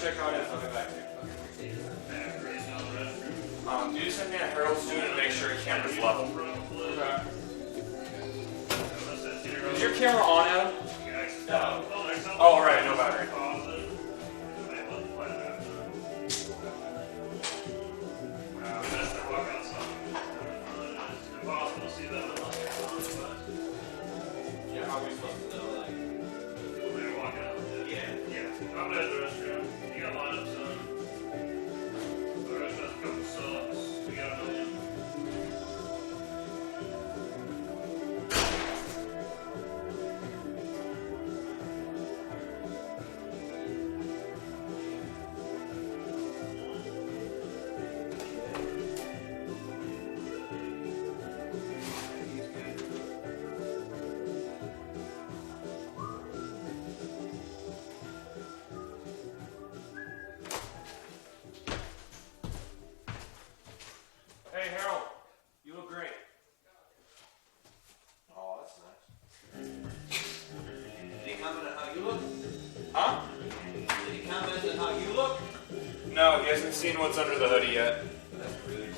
check out his. I'll be back. Do something that Harold's doing to make sure your camera's level. Okay. Is your camera on, Adam? No. Oh, alright, no battery. Yeah, how are we supposed to know, like? When they're walking out? Yeah. I'm at the restroom. You got lined up, son. The rest has a couple subs. We got a million. Hey Harold, you look great. Oh, that's nice. Did he comment on how you look? Huh? Did he comment on how you look? No, he hasn't seen what's under the hoodie yet. That's rude.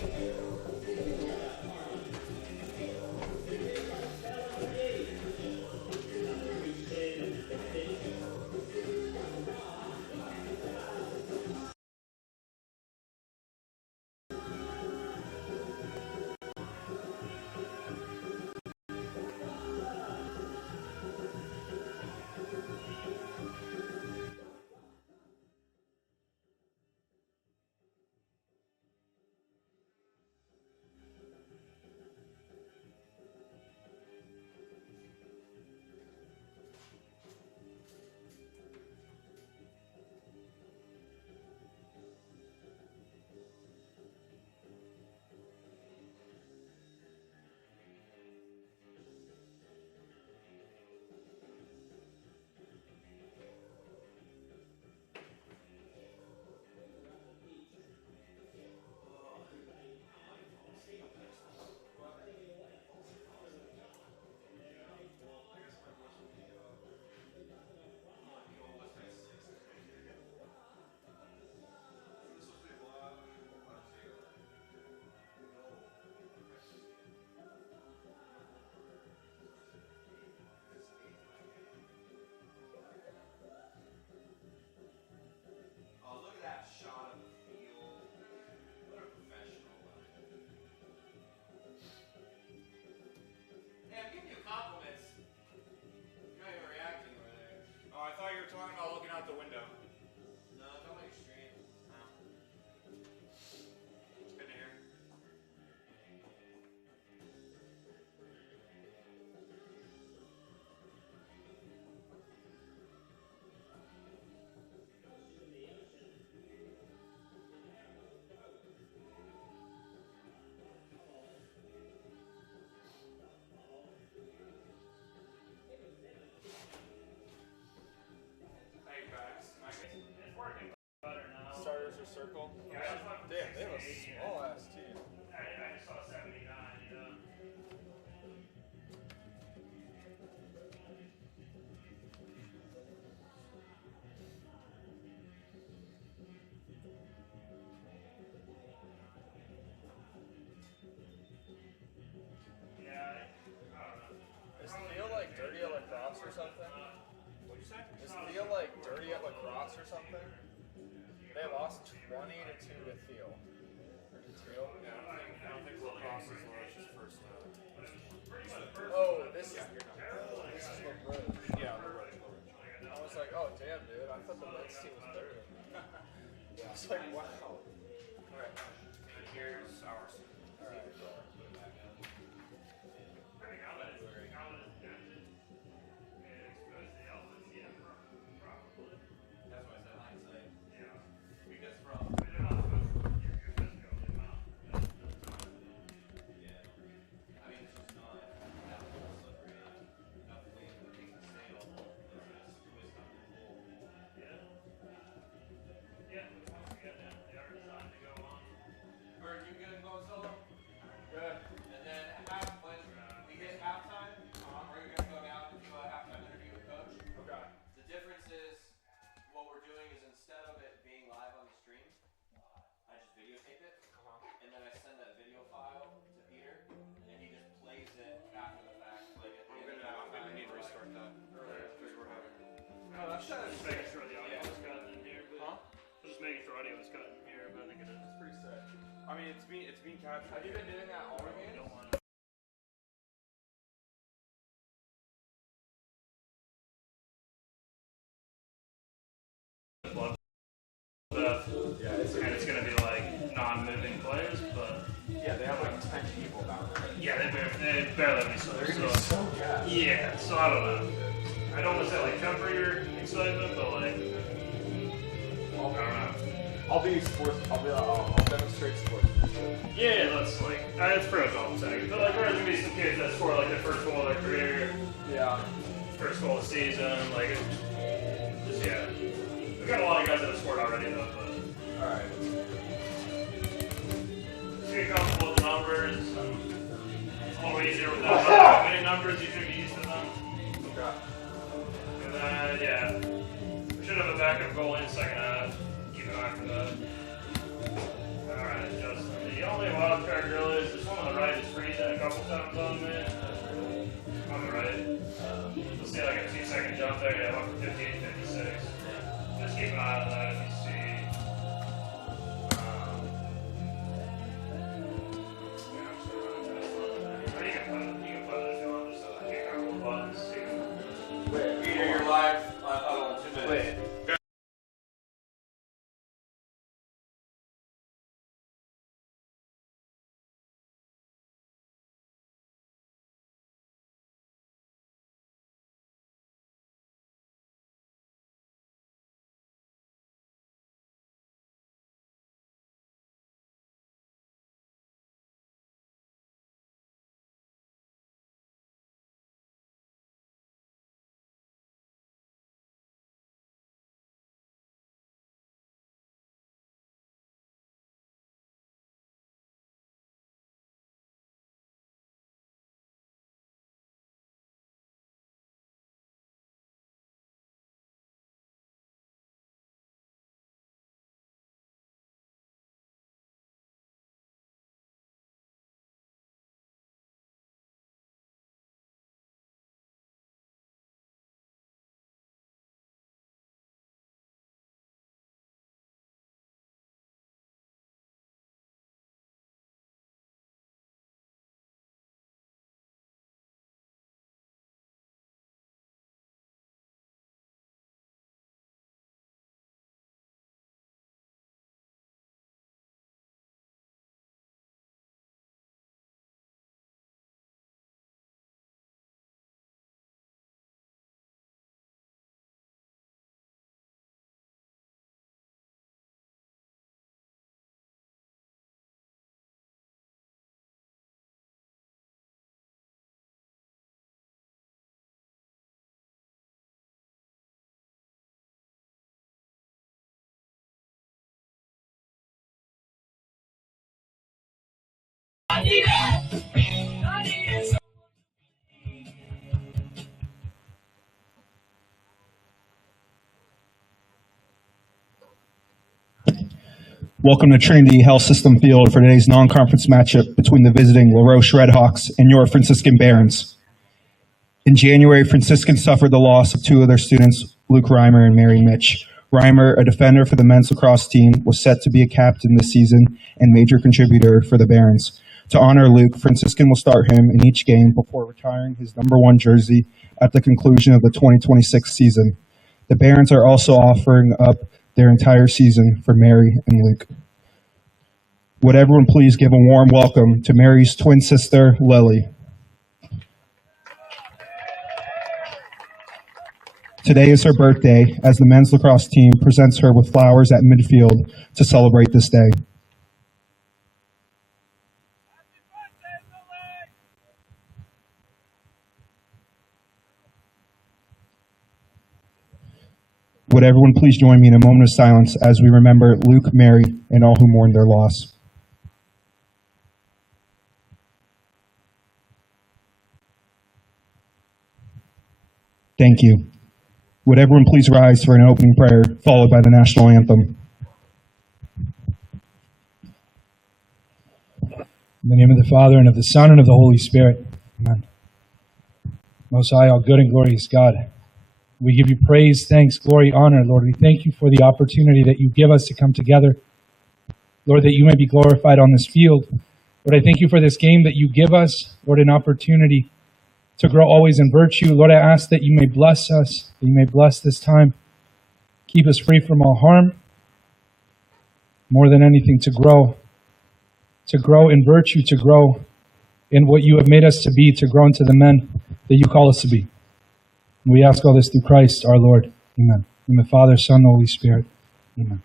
Circle? Yeah, damn, they have a small ass team. I just saw 79, you know. Yeah, I don't know. Is Theo like dirty at Lacrosse or something? What'd you say? Is Theo like dirty at Lacrosse or something? They lost 20-2 to Theo. Theo? Yeah, I don't think Lacrosse is Roche's first. Oh, this is LaRoche. Yeah, LaRoche. I was like, oh damn, dude. I thought the men's team was better than that. I was like, wow. Alright. Here's ours. Alright. Have you been doing that all weekend? And it's going to be like non-moving players, but Yeah, they have like 10 people down there. yeah, they barely have any subs. So yeah, so I don't know. I don't want to say like temper your excitement, but like I don't know. I'll demonstrate sports. Yeah, that's like it's pretty much all I'm saying. But like there's gonna be some kids that score like their first goal of their career. Yeah. First goal of the season, like just yeah. We've got a lot of guys that have scored already though, but Alright. just get comfortable with the numbers. It's a little easier with that. Winning numbers, you should get used to them. Okay. And then yeah. We should have a backup goal in the second half. Keep an eye for that. Alright, Justin. The only wild card really is this one on the right is freezing a couple times on me. On the right. You'll see like a 2-second jump there. Yeah, went from 58 to 56. Just keep an eye on that if you see. You can put it if you want, just kick on the buttons. Wait, Peter, you're live on 2 minutes. Wait. Welcome to Trinity Health System Field for today's non-conference matchup between the visiting Roche Redhawks and your Franciscan Barons. In January, Franciscan suffered the loss of 2 of their students, Luke Reimer and Mary Mitch. Reimer, a defender for the men's lacrosse team, was set to be a captain this season and major contributor for the Barons. To honor Luke, Franciscan will start him in each game before retiring his number 1 jersey at the conclusion of the 2026 season. The Barons are also offering up their entire season for Mary and Luke. Would everyone please give a warm welcome to Mary's twin sister, Lily. Today is her birthday, as the men's lacrosse team presents her with flowers at midfield to celebrate this day. Would everyone please join me in a moment of silence as we remember Luke, Mary, and all who mourn their loss. Thank you. Would everyone please rise for an opening prayer, followed by the national anthem. In the name of the Father, and of the Son, and of the Holy Spirit. Amen. Most High, all good and glorious God, we give you praise, thanks, glory, honor, Lord. We thank you for the opportunity that you give us to come together. Lord, that you may be glorified on this field. Lord, I thank you for this game that you give us, Lord, an opportunity to grow always in virtue. Lord, I ask that you may bless us, that you may bless this time. Keep us free from all harm. More than anything, to grow in virtue, to grow in what you have made us to be, to grow into the men that you call us to be. And we ask all this through Christ our Lord. Amen. In the Father, Son, and Holy Spirit. Amen.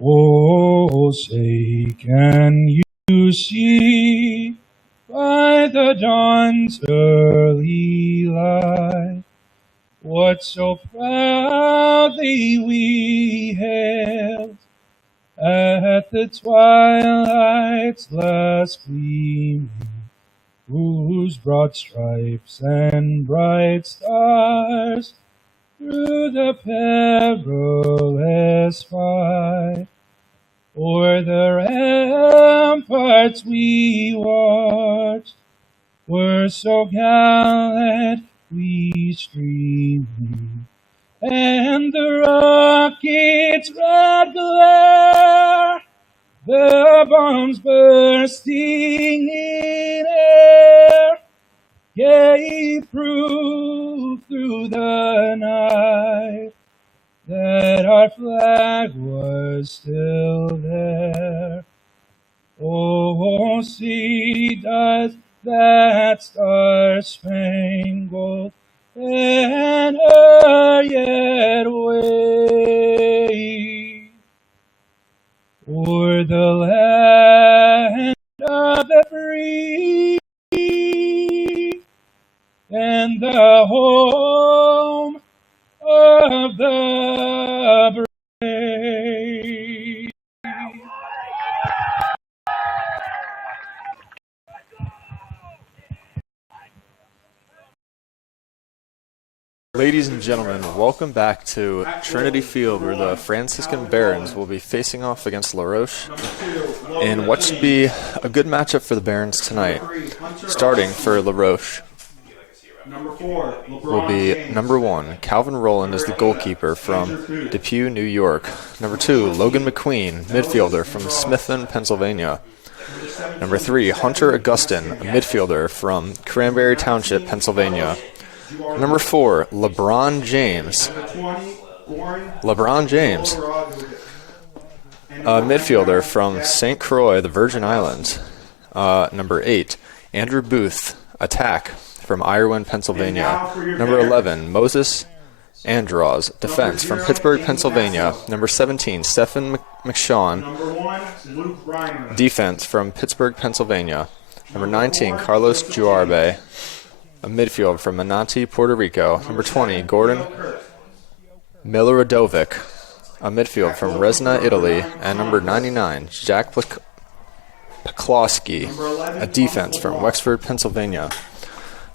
Oh, say, can you see by the dawn's early light what so proudly we hailed at the twilight's last gleaming, whose broad stripes and bright stars through the perilous fight o'er the ramparts we watched were so gallantly streaming, and the rocket's red glare, the bombs bursting in air, gave proof through the night that our flag was still there. Oh, see, does that star-spangled banner yet wave o'er the land of the free and the home of the brave? Ladies and gentlemen, welcome back to Trinity Field, where the Franciscan Barons will be facing off against La Roche in what should be a good matchup for the Barons tonight. Starting for La Roche will be number 1, Calvin Rowland is the goalkeeper from Depew, New York. Number 2, Logan McQueen, midfielder from Smithton, Pennsylvania. Number 3, Hunter Augustin, a midfielder from Cranberry Township, Pennsylvania. Number 4, LeBron James. A midfielder from St. Croix, the Virgin Islands. Number 8, Andrew Booth, attack from Ireland, Pennsylvania. Number 11, Moses Andros, defense from Pittsburgh, Pennsylvania. Number 17, Stephen McShawn, defense from Pittsburgh, Pennsylvania. Number 19, Carlos Juarbe, a midfield from Manatee, Puerto Rico. Number 20, Gordon Miloradovic, a midfield from Resna, Italy. And number 99, Jack Peklowski, a defense from Wexford, Pennsylvania.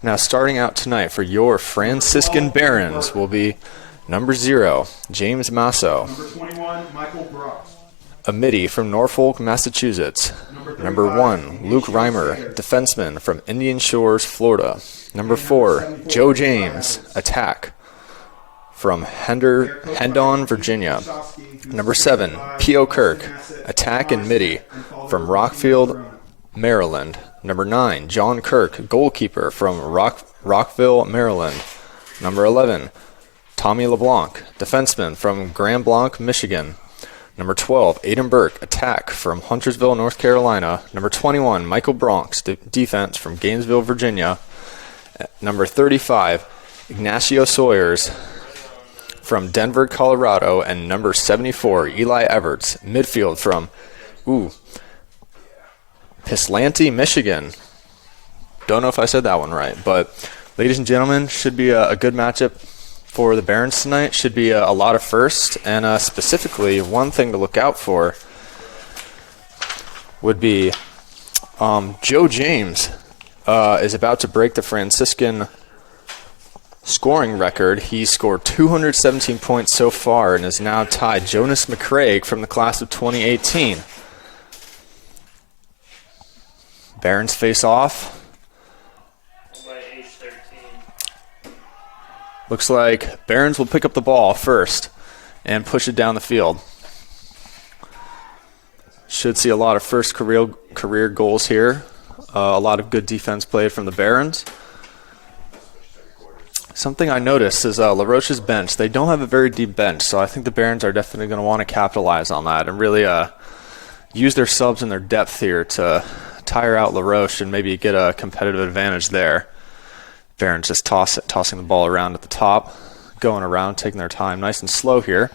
Now starting out tonight for your Franciscan Barons will be number 0, James Masso, a midi from Norfolk, Massachusetts. Number 1, Luke Reimer, defenseman from Indian Shores, Florida. Number 4, Joe James, attack from Hendon, Virginia. Number 7, P.O. Kirk, attack and midi from Rockfield, Maryland. Number 9, John Kirk, goalkeeper from Rockville, Maryland. Number 11, Tommy LeBlanc, defenseman from Grand Blanc, Michigan. Number 12, Aiden Burke, attack from Huntersville, North Carolina. Number 21, Michael Bronx, defense from Gainesville, Virginia. Number 35, Ignacio Sawyers from Denver, Colorado. And number 74, Eli Everts, midfield from Ypsilanti, Michigan. Don't know if I said that one right, but ladies and gentlemen, should be a good matchup for the Barons tonight. Should be a lot of firsts, and specifically one thing to look out for would be Joe James is about to break the Franciscan scoring record. He scored 217 points so far and is now tied Jonas McCraig from the class of 2018. Barons face off. Looks like Barons will pick up the ball first and push it down the field. Should see a lot of first career goals here. A lot of good defense played from the Barons. Something I noticed is LaRoche's bench. They don't have a very deep bench, so I think the Barons are definitely going to want to capitalize on that and really use their subs and their depth here to tire out LaRoche and maybe get a competitive advantage there. Barons just tossing the ball around at the top, going around, taking their time, nice and slow here.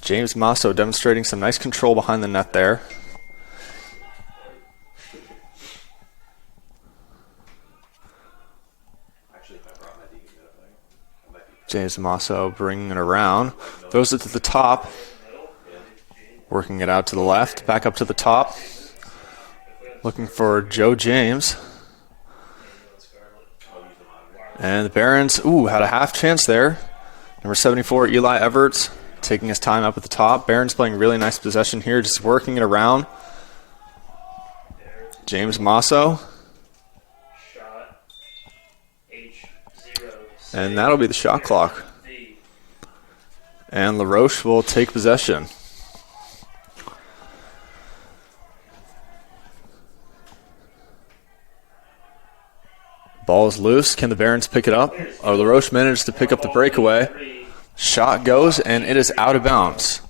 James Masso demonstrating some nice control behind the net there. James Masso bringing it around. Throws it to the top. Working it out to the left. Back up to the top. Looking for Joe James. And the Barons, had a half chance there. Number 74, Eli Everts, taking his time up at the top. Barons playing really nice possession here, just working it around. James Masso. And that'll be the shot clock. And LaRoche will take possession. Ball is loose. Can the Barons pick it up? LaRoche managed to pick up the breakaway. Shot goes, and it is out of bounds.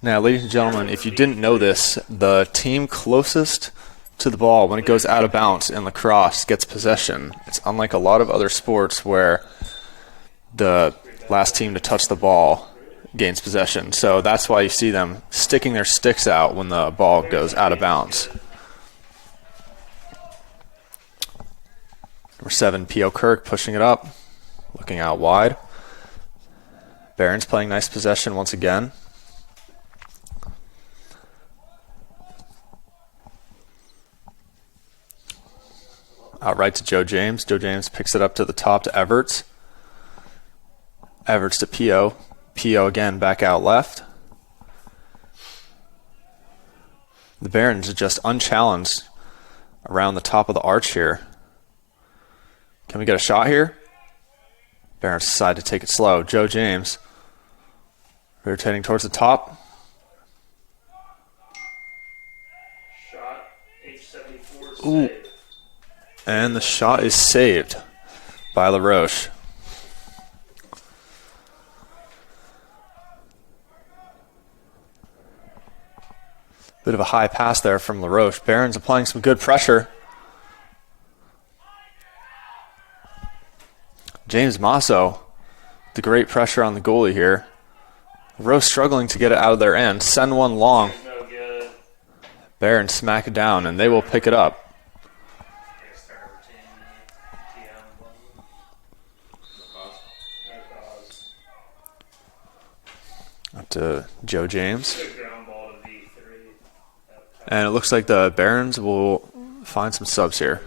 Now, ladies and gentlemen, if you didn't know this, the team closest to the ball when it goes out of bounds in lacrosse gets possession. It's unlike a lot of other sports where the last team to touch the ball gains possession. So that's why you see them sticking their sticks out when the ball goes out of bounds. Number 7, P.O. Kirk pushing it up, looking out wide. Barons playing nice possession once again. Out right to Joe James. Joe James picks it up to the top to Everts. Everts to P.O. P.O. again back out left. The Barons are just unchallenged around the top of the arch here. Can we get a shot here? Barons decide to take it slow. Joe James rotating towards the top. Shot, H74 Ooh. save. And the shot is saved by LaRoche. Bit of a high pass there from LaRoche. Barons applying some good pressure. James Masso, the great pressure on the goalie here. LaRoche struggling to get it out of their end. Send one long. No good. Barons smack it down, and they will pick it up. Up to Joe James. And it looks like the Barons will find some subs here.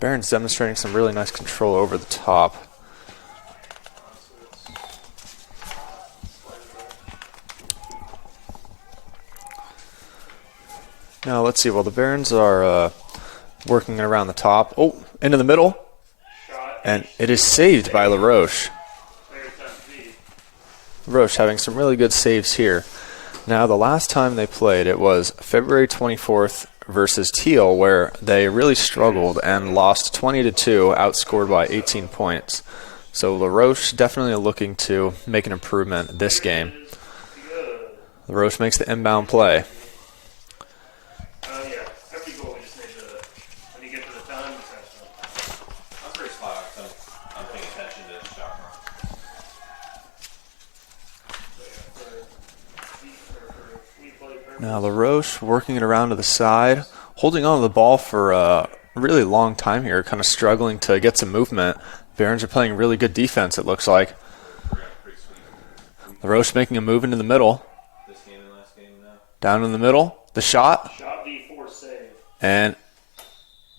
Barons demonstrating some really nice control over the top. Now let's see. Well, the Barons are working around the top. Oh, into the middle. And it is saved by LaRoche. LaRoche having some really good saves here. Now, the last time they played, it was February 24th versus Teal, where they really struggled and lost 20-2, outscored by 18 points. So LaRoche definitely looking to make an improvement this game. LaRoche makes the inbound play. Now LaRoche working it around to the side, holding on to the ball for a really long time here, kind of struggling to get some movement. Barons are playing really good defense, it looks like. LaRoche making a move into the middle. Down in the middle, the shot. And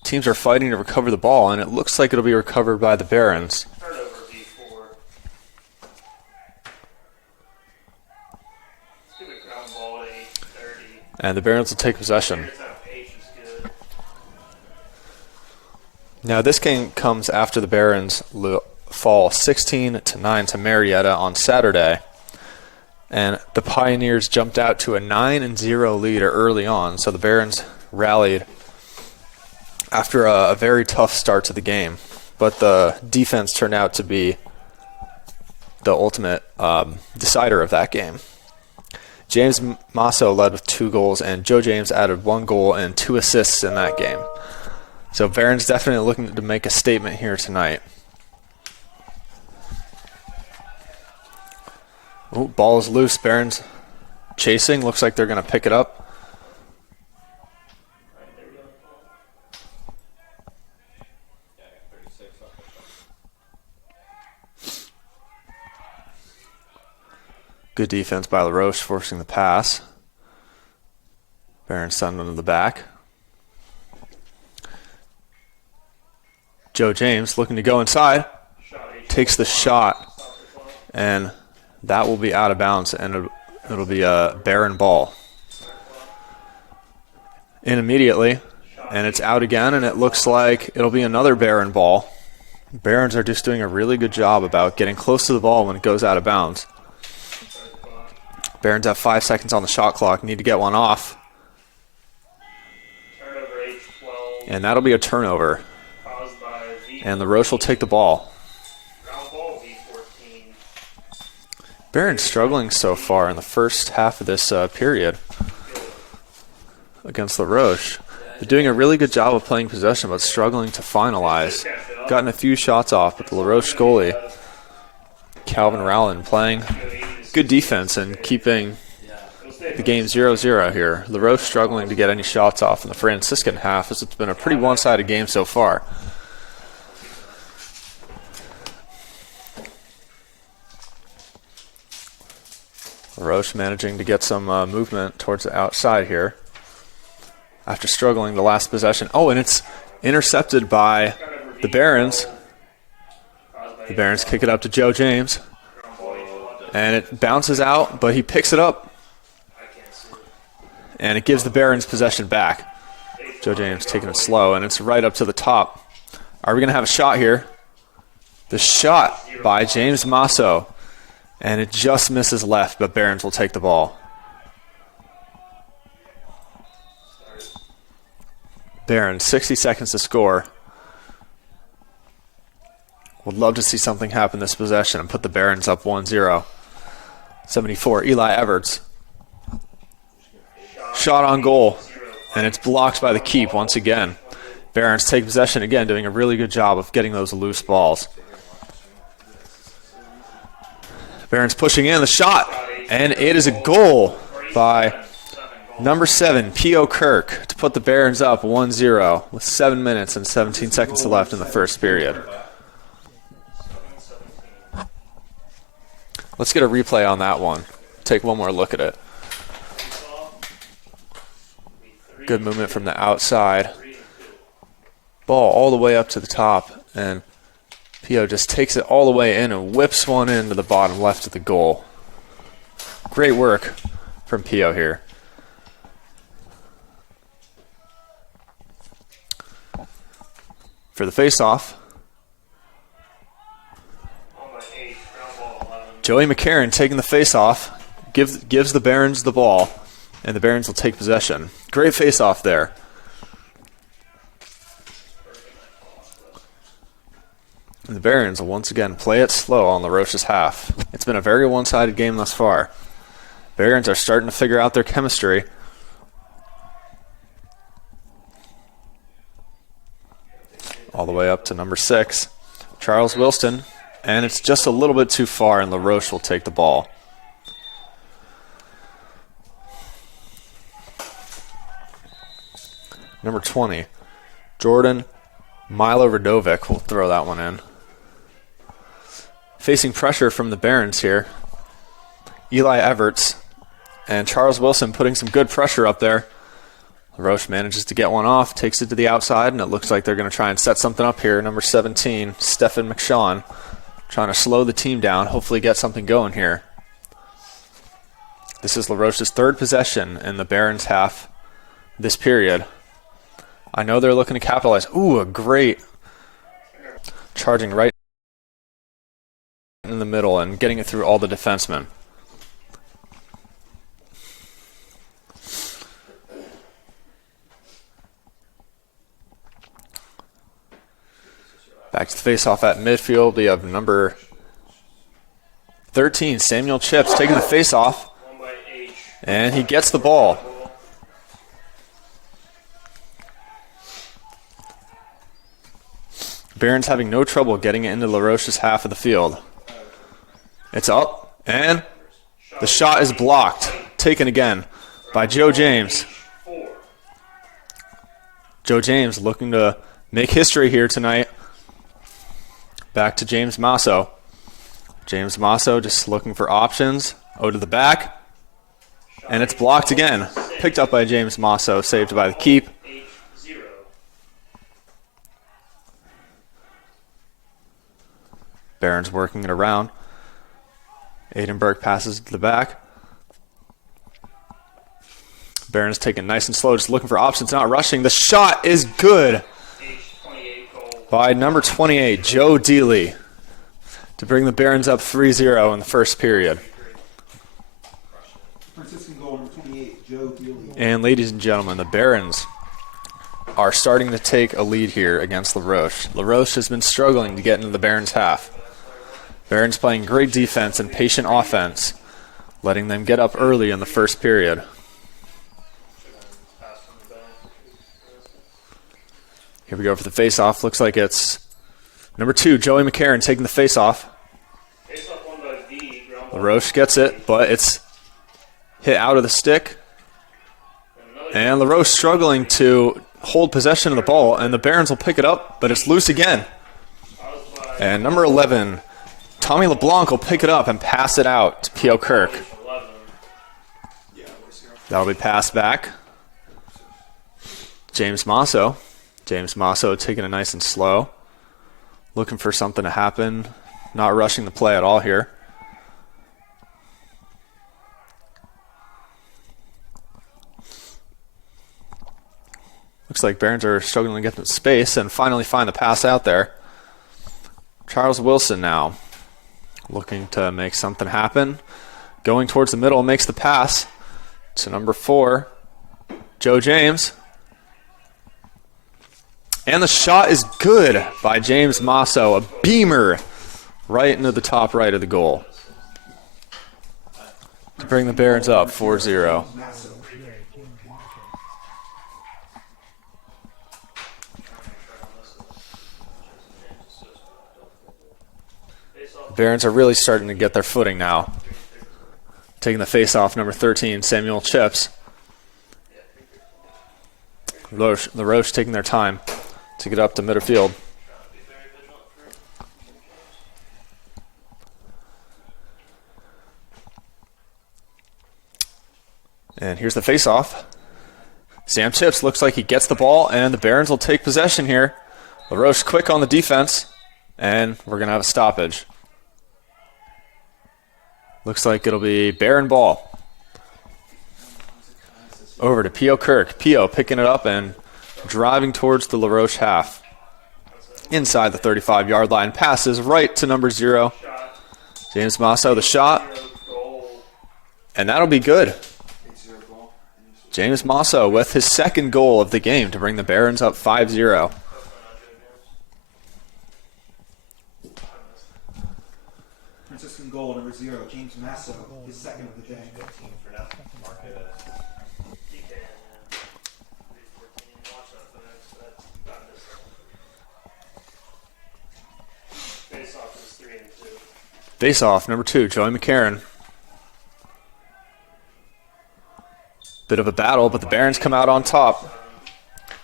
teams are fighting to recover the ball, and it looks like it'll be recovered by the Barons. And the Barons will take possession. Now this game comes after the Barons fall 16-9 to Marietta on Saturday. And the Pioneers jumped out to a 9-0 lead early on, so the Barons rallied after a very tough start to the game. But the defense turned out to be the ultimate decider of that game. James Masso led with 2 goals, and Joe James added 1 goal and 2 assists in that game. So Barons definitely looking to make a statement here tonight. Ooh, ball is loose. Barons chasing. Looks like they're going to pick it up. Good defense by Roche, forcing the pass. Barons send them to the back. Joe James looking to go inside. Takes the shot. And that will be out of bounds, and it'll be a Baron ball. In immediately, and it's out again, and it looks like it'll be another Baron ball. Barons are just doing a really good job about getting close to the ball when it goes out of bounds. Barons have 5 seconds on the shot clock, need to get one off. And that'll be a turnover. And the Roche will take the ball. Barons struggling so far in the first half of this period against La Roche. They're doing a really good job of playing possession, but struggling to finalize. Gotten a few shots off, but the La Roche goalie, Calvin Rowland, playing good defense and keeping the game 0-0 here. La Roche struggling to get any shots off in the Franciscan half, as it's been a pretty one-sided game so far. Roche managing to get some movement towards the outside here after struggling the last possession. Oh, and it's intercepted by the Barons. The Barons kick it up to Joe James. And it bounces out, but he picks it up. And it gives the Barons possession back. Joe James taking it slow, and it's right up to the top. Are we going to have a shot here? The shot by James Masso. And it just misses left, but Barons will take the ball. Barons, 60 seconds to score. Would love to see something happen this possession and put the Barons up 1-0. 74, Eli Everts. Shot on goal, and it's blocked by the keep once again. Barons take possession again, doing a really good job of getting those loose balls. Barons pushing in the shot, and it is a goal by number 7, P.O. Kirk, to put the Barons up 1-0 with 7 minutes and 17 seconds left in the first period. Let's get a replay on that one. Take one more look at it. Good movement from the outside. Ball all the way up to the top, and P.O. just takes it all the way in and whips one into the bottom left of the goal. Great work from P.O. here. For the face-off, Joey McCarron taking the face-off, gives the Barons the ball, and the Barons will take possession. Great face-off there. And the Barons will once again play it slow on La Roche's half. It's been a very one-sided game thus far. Barons are starting to figure out their chemistry. All the way up to number 6, Charles Wilston. And it's just a little bit too far, and La Roche will take the ball. Number 20, Jordan Milo Radovic will throw that one in. Facing pressure from the Barons here, Eli Everts and Charles Wilson putting some good pressure up there. Roche manages to get one off, takes it to the outside, and it looks like they're going to try and set something up here. Number 17, Stephen McShawn, trying to slow the team down, hopefully get something going here. This is LaRoche's third possession in the Barons half this period. I know they're looking to capitalize. Ooh, a great charging right in the middle and getting it through all the defensemen. Back to the face-off at midfield. We have number 13, Samuel Chips, taking the face-off. And he gets the ball. Barons having no trouble getting it into LaRoche's half of the field. It's up, and the shot is blocked. Taken again by Joe James. Joe James looking to make history here tonight. Back to James Masso. James Masso just looking for options. Oh, to the back. And it's blocked again. Picked up by James Masso, saved by the keep. Barons working it around. Aidenberg passes to the back. Barons taking nice and slow, just looking for options, not rushing. The shot is good by number 28, Joe Dealey, to bring the Barons up 3-0 in the first period. Franciscan goal number 28, Joe Dealey. And ladies and gentlemen, the Barons are starting to take a lead here against LaRoche. LaRoche has been struggling to get into the Barons half. Barons playing great defense and patient offense, letting them get up early in the first period. Here we go for the face-off. Looks like it's number 2, Joey McCarron, taking the face-off. LaRoche gets it, but it's hit out of the stick. And LaRoche struggling to hold possession of the ball, and the Barons will pick it up, but it's loose again. And number 11, Tommy LeBlanc, will pick it up and pass it out to P.O. Kirk. That'll be passed back. James Masso. James Masso taking it nice and slow. Looking for something to happen. Not rushing the play at all here. Looks like Barons are struggling to get the space and finally find the pass out there. Charles Wilson now looking to make something happen. Going towards the middle, makes the pass to number 4, Joe James. And the shot is good by James Masso. A beamer right into the top right of the goal to bring the Barons up 4-0. Barons are really starting to get their footing now. Taking the face-off, number 13, Samuel Chips. LaRoche taking their time to get up to midfield. And here's the face-off. Sam Chips looks like he gets the ball, and the Barons will take possession here. LaRoche quick on the defense, and we're going to have a stoppage. Looks like it'll be Baron ball. Over to P.O. Kirk. P.O. picking it up and driving towards the LaRoche half. Inside the 35-yard line. Passes right to number 0. James Masso, the shot. And that'll be good. James Masso with his second goal of the game to bring the Barons up 5-0. Franciscan goal number 0, James Masso, his second of the day. Face-off, number 2, Joey McCarron. Bit of a battle, but the Barons come out on top.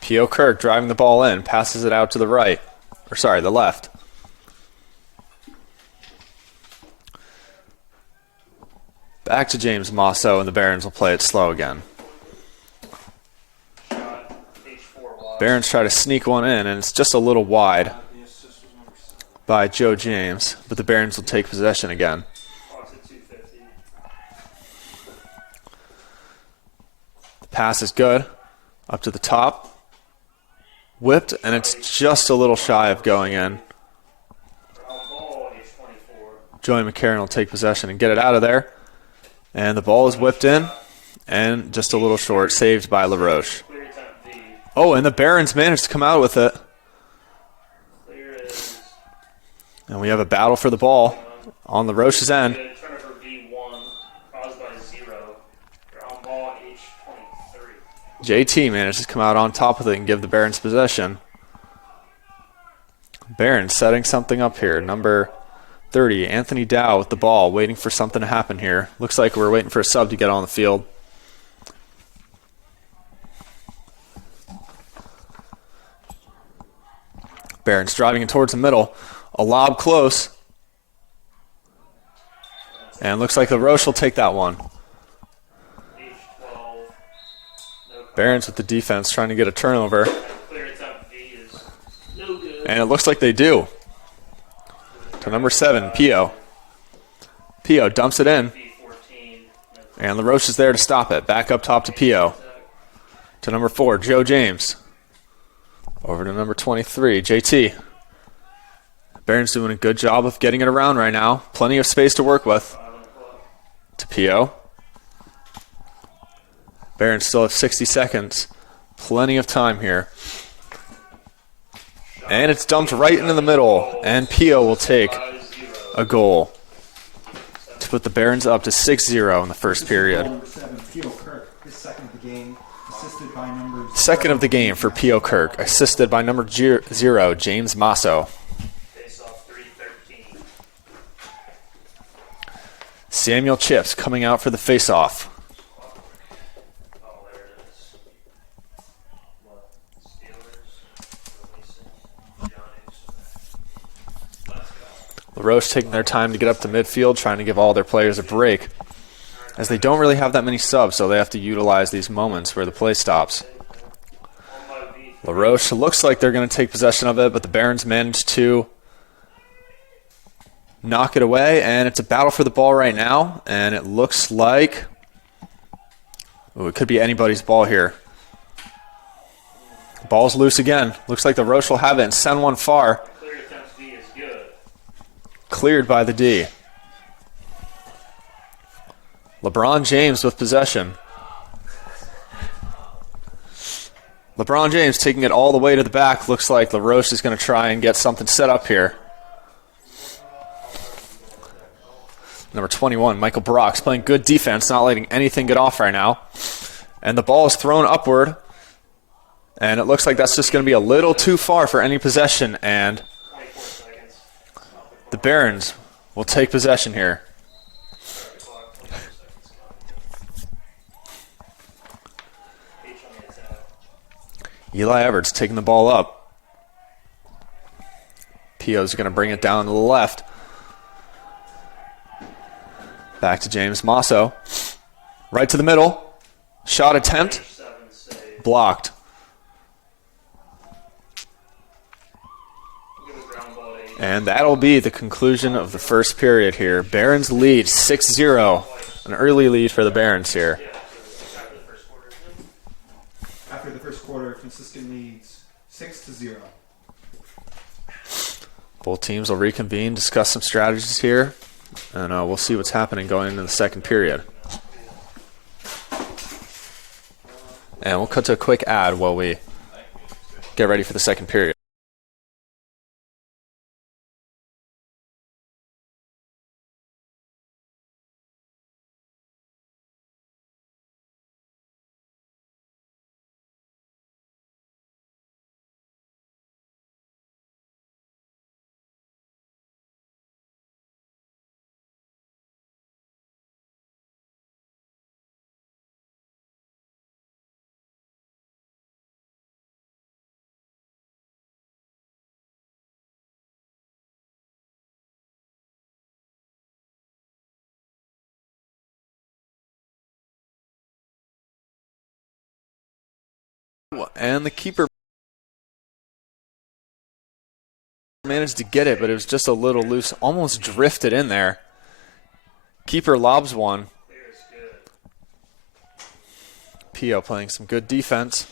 P.O. Kirk driving the ball in, passes it out to the right. Or sorry, the left. Back to James Masso, and the Barons will play it slow again. Barons try to sneak one in, and it's just a little wide by Joe James, but the Barons will take possession again. pass is good. Up to the top. Whipped, and it's just a little shy of going in. Joey McCarron will take possession and get it out of there. And the ball is whipped in, and just a little short, saved by LaRoche. Oh, and the Barons managed to come out with it. And we have a battle for the ball on LaRoche's end. JT manages to come out on top of it and give the Barons possession. Barons setting something up here. Number 30, Anthony Dow with the ball, waiting for something to happen here. Looks like we're waiting for a sub to get on the field. Barons driving it towards the middle. A lob close. And looks like LaRoche will take that one. Barons with the defense trying to get a turnover. And it looks like they do. To number 7, Pio. Pio dumps it in. And LaRoche is there to stop it. Back up top to Pio. To number 4, Joe James. Over to number 23, JT. Barron's doing a good job of getting it around right now. Plenty of space to work with. To Pio. Barons still have 60 seconds. Plenty of time here. And it's dumped right into the middle. And Pio will take a goal to put the Barons up to 6-0 in the first period. Second of the game for Pio Kirk, assisted by number 0, James Masso. Samuel Chips coming out for the face-off. LaRoche taking their time to get up to midfield, trying to give all their players a break, as they don't really have that many subs, so they have to utilize these moments where the play stops. LaRoche looks like they're going to take possession of it, but the Barons managed to knock it away, and it's a battle for the ball right now, and it looks like it could be anybody's ball here. Ball's loose again. Looks like the Roche will have it and send one far. Cleared by the D. LeBron James with possession. LeBron James taking it all the way to the back. Looks like LaRoche is going to try and get something set up here. Number 21, Michael Brock's playing good defense, not letting anything get off right now. And the ball is thrown upward. And it looks like that's just going to be a little too far for any possession. And the Barons will take possession here. Eli Everts taking the ball up. Pio's going to bring it down to the left. Back to James Masso. Right to the middle. Shot attempt. Blocked. And that'll be the conclusion of the first period here. Barons lead 6-0. An early lead for the Barons here. After the first quarter, Franciscan leads 6-0. Both teams will reconvene, discuss some strategies here, and we'll see what's happening going into the second period. And we'll cut to a quick ad while we get ready for the second period. And the keeper managed to get it, but it was just a little loose, almost drifted in there. Keeper lobs one. Pio playing some good defense.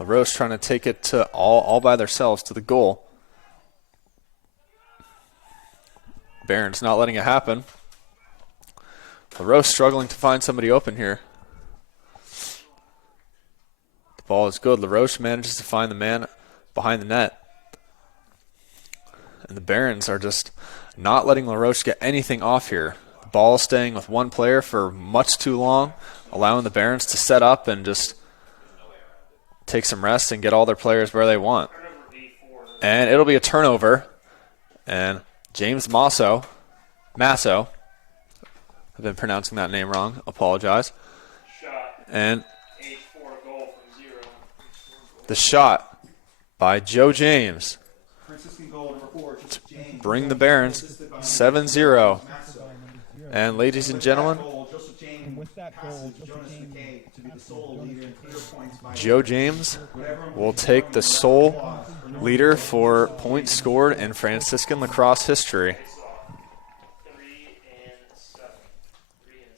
LaRoche trying to take it to all by themselves to the goal. Barron's not letting it happen. LaRoche struggling to find somebody open here. The ball is good. LaRoche manages to find the man behind the net. And the Barons are just not letting LaRoche get anything off here. The ball staying with one player for much too long, allowing the Barons to set up and just take some rest and get all their players where they want. And it'll be a turnover. And James Masso, I've been pronouncing that name wrong, apologize. And the shot by Joe James to bring the Barons 7-0. And ladies and gentlemen, Joe James will take the sole leader for points scored in Franciscan lacrosse history.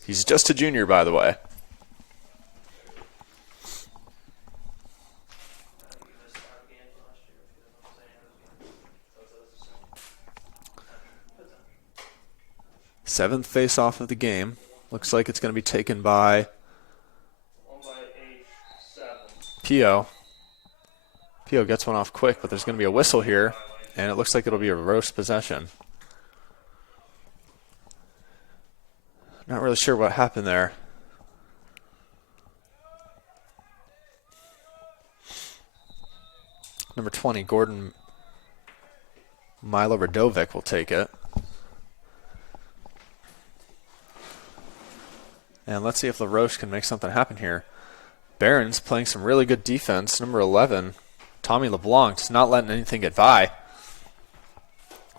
He's just a junior, by the way. Seventh face-off of the game. Looks like it's going to be taken by Pio. Pio gets one off quick, but there's going to be a whistle here, and it looks like it'll be a Roche possession. Not really sure what happened there. Number 20, Gordon Milo-Radovic will take it. And let's see if LaRoche can make something happen here. Barron's playing some really good defense. Number 11, Tommy LeBlanc, just not letting anything get by.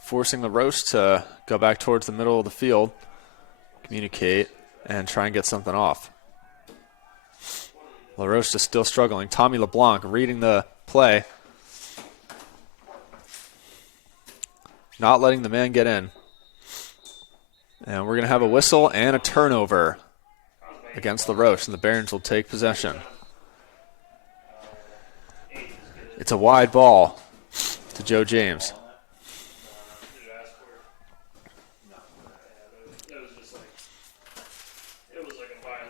Forcing LaRoche to go back towards the middle of the field, communicate, and try and get something off. LaRoche is still struggling. Tommy LeBlanc reading the play. Not letting the man get in. And we're going to have a whistle and a turnover against LaRoche, and the Barons will take possession. It's a wide ball to Joe James.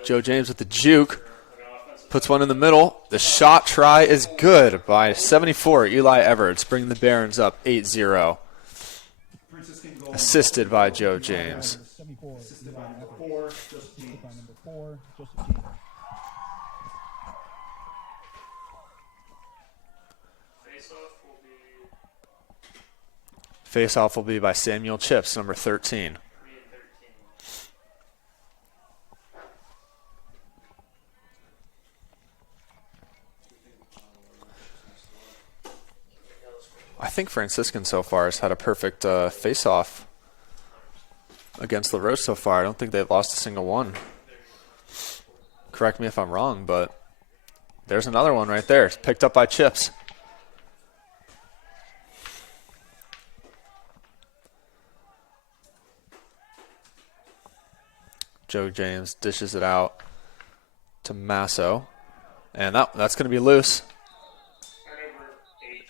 Joe James with the juke. Puts one in the middle. The shot try is good by 74, Eli Everts, bringing the Barons up 8-0. Assisted by Joe James. Face-off will be by Samuel Chips, number 13. I think Franciscan so far has had a perfect face-off against LaRoche so far. I don't think they've lost a single one. Correct me if I'm wrong, but there's another one right there. It's picked up by Chips. Joe James dishes it out to Masso. And that's going to be loose.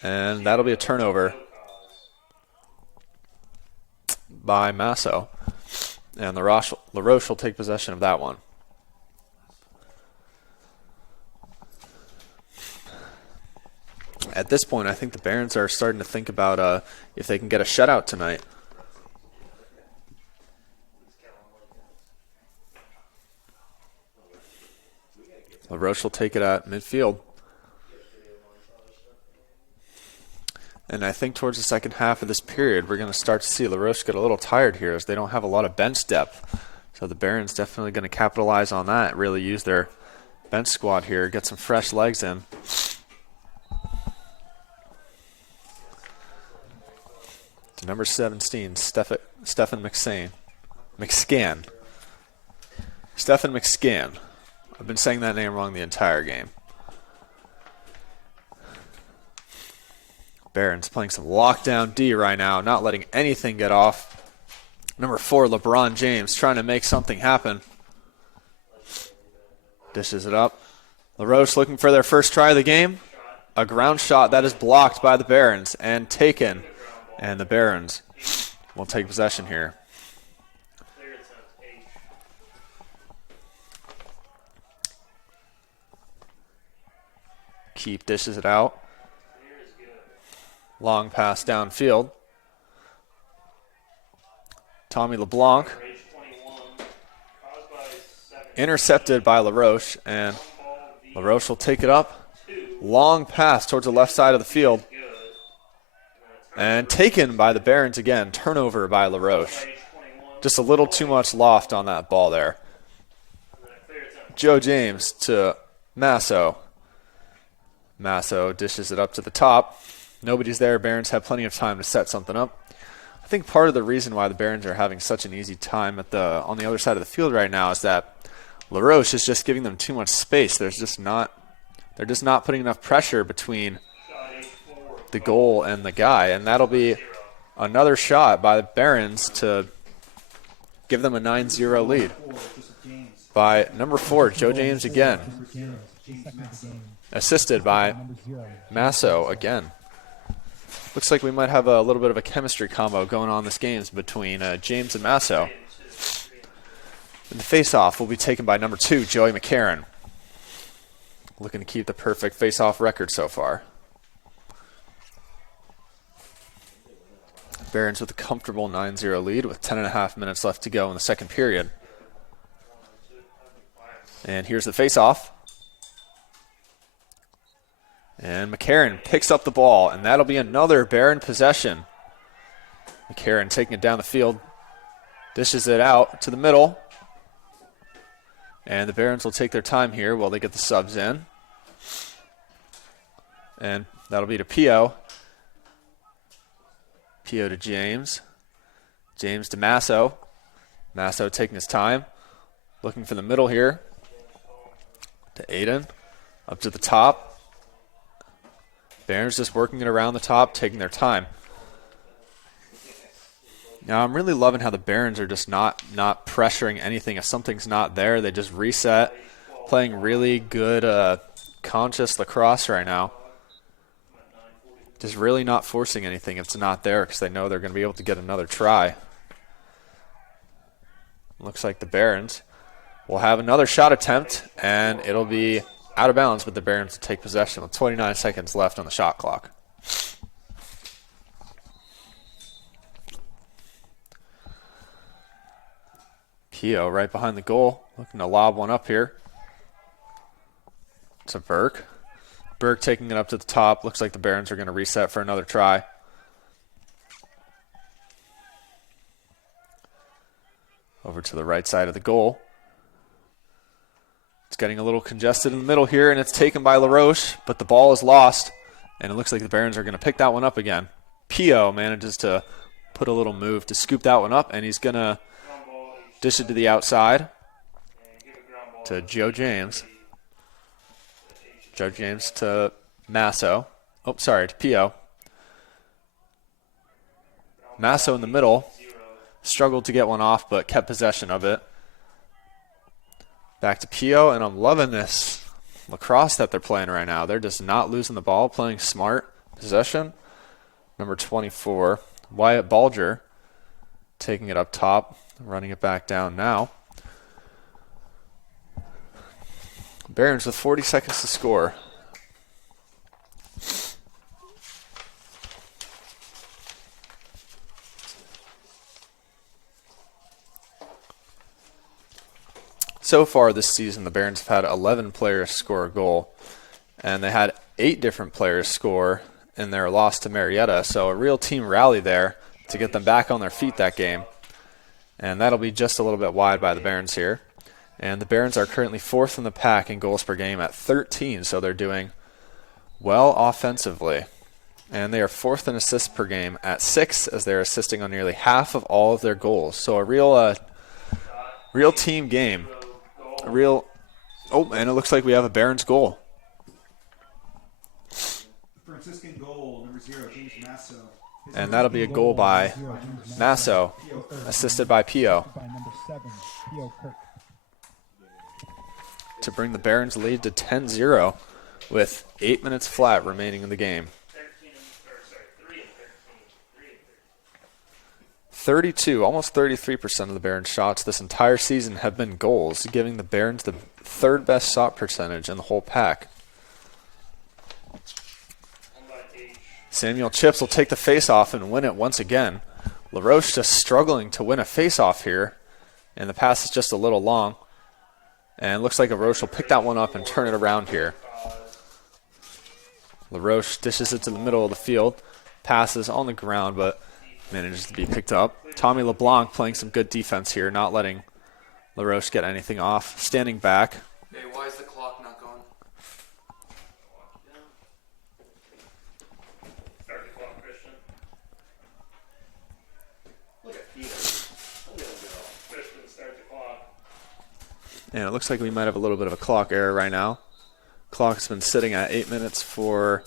And that'll be a turnover by Masso. And LaRoche will take possession of that one. At this point, I think the Barons are starting to think about if they can get a shutout tonight. LaRoche will take it at midfield. And I think towards the second half of this period, we're going to start to see LaRoche get a little tired here as they don't have a lot of bench depth. So the Barons definitely going to capitalize on that, really use their bench squad here, get some fresh legs in. To number 17, Stephen McScan. Stephen McScan. I've been saying that name wrong the entire game. Barron's playing some lockdown D right now, not letting anything get off. Number 4, LeBron James, trying to make something happen. Dishes it up. LaRoche looking for their first try of the game. A ground shot that is blocked by the Barons and taken. And the Barons will take possession here. Keep dishes it out. Long pass downfield. Tommy LeBlanc. Intercepted by LaRoche, and LaRoche will take it up. Long pass towards the left side of the field. And taken by the Barons again. Turnover by LaRoche. Just a little too much loft on that ball there. Joe James to Masso. Masso dishes it up to the top. Nobody's there. Barons have plenty of time to set something up. I think part of the reason why the Barons are having such an easy time on the other side of the field right now is that LaRoche is just giving them too much space. They're just not putting enough pressure between the goal and the guy, and that'll be another shot by the Barons to give them a 9-0 lead. By number 4, Joe James again. Assisted by Masso again. Looks like we might have a little bit of a chemistry combo going on this game between James and Masso. And the face-off will be taken by number 2, Joey McCarron. Looking to keep the perfect face-off record so far. Barons with a comfortable 9-0 lead with 10.5 minutes left to go in the second period. And here's the face-off. And McCarron picks up the ball, and that'll be another Baron possession. McCarron taking it down the field, dishes it out to the middle. And the Barons will take their time here while they get the subs in. And that'll be to Pio. Pio to James. James to Masso. Masso taking his time. Looking for the middle here. To Aiden. Up to the top. Barons just working it around the top, taking their time. Now, I'm really loving how the Barons are just not pressuring anything. If something's not there, they just reset. Playing really good conscious lacrosse right now. Just really not forcing anything if it's not there because they know they're going to be able to get another try. Looks like the Barons will have another shot attempt, and it'll be out of bounds, but the Barons will take possession with 29 seconds left on the shot clock. Pio right behind the goal, looking to lob one up here. To Burke. Burke taking it up to the top. Looks like the Barons are going to reset for another try. Over to the right side of the goal. It's getting a little congested in the middle here, and it's taken by LaRoche, but the ball is lost, and it looks like the Barons are going to pick that one up again. Pio manages to put a little move to scoop that one up, and he's going to dish it to the outside to Joe James. Joe James to Masso. Oh, sorry, to Pio. Masso in the middle. Struggled to get one off, but kept possession of it. Back to Pio, and I'm loving this lacrosse that they're playing right now. They're just not losing the ball, playing smart possession. Number 24, Wyatt Balger, taking it up top, running it back down now. Barons with 40 seconds to score. So far this season, the Barons have had 11 players score a goal, and they had 8 different players score in their loss to Marietta. So a real team rally there to get them back on their feet that game. And that'll be just a little bit wide by the Barons here. And the Barons are currently 4th in the pack in goals per game at 13, so they're doing well offensively. And they are 4th in assists per game at 6, as they're assisting on nearly half of all of their goals. So a real team game. And it looks like we have a Barons goal. Franciscan goal, number 0, James Masso. And that'll be a goal by Masso, assisted by Pio. By number 7, Pio Kirk. to bring the Barons lead to 10-0 with 8 minutes flat remaining in the game. 32, almost 33% of the Barons' shots this entire season have been goals, giving the Barons the third best shot percentage in the whole pack. Samuel Chips will take the face-off and win it once again. LaRoche just struggling to win a face-off here, and the pass is just a little long. And it looks like LaRoche will pick that one up and turn it around here. LaRoche dishes it to the middle of the field, passes on the ground, but manages to be picked up. Tommy LeBlanc playing some good defense here, not letting LaRoche get anything off. Standing back. Hey, why is the clock not going? Start the clock, Christian. Look at Peter. Christian, start the clock. And it looks like we might have a little bit of a clock error right now. Clock's been sitting at 8 minutes for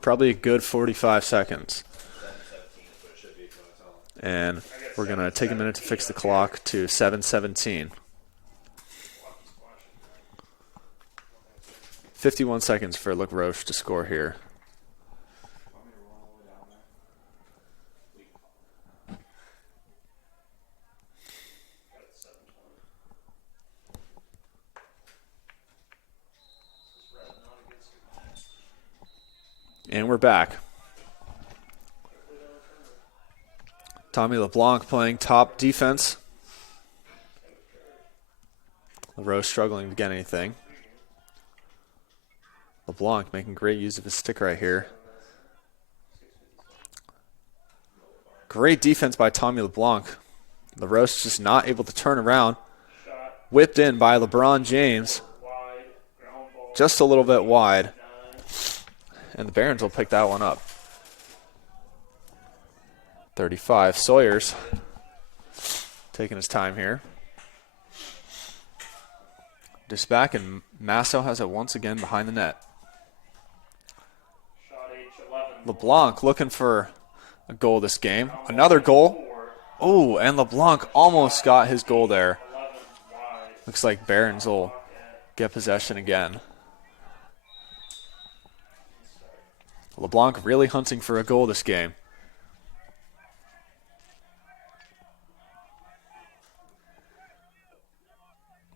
probably a good 45 seconds. And we're going to take a minute to fix the clock to 7:17. 51 seconds for Lacrosse to score here. And we're back. Tommy LeBlanc playing top defense. LaRoche struggling to get anything. LeBlanc making great use of his stick right here. Great defense by Tommy LeBlanc. LaRoche just not able to turn around. Whipped in by LeBron James. Just a little bit wide. And the Barons will pick that one up. 35. Sawyers taking his time here. Just back, and Masso has it once again behind the net. LeBlanc looking for a goal this game. Another goal. Oh, and LeBlanc almost got his goal there. Looks like Barons will get possession again. LeBlanc really hunting for a goal this game.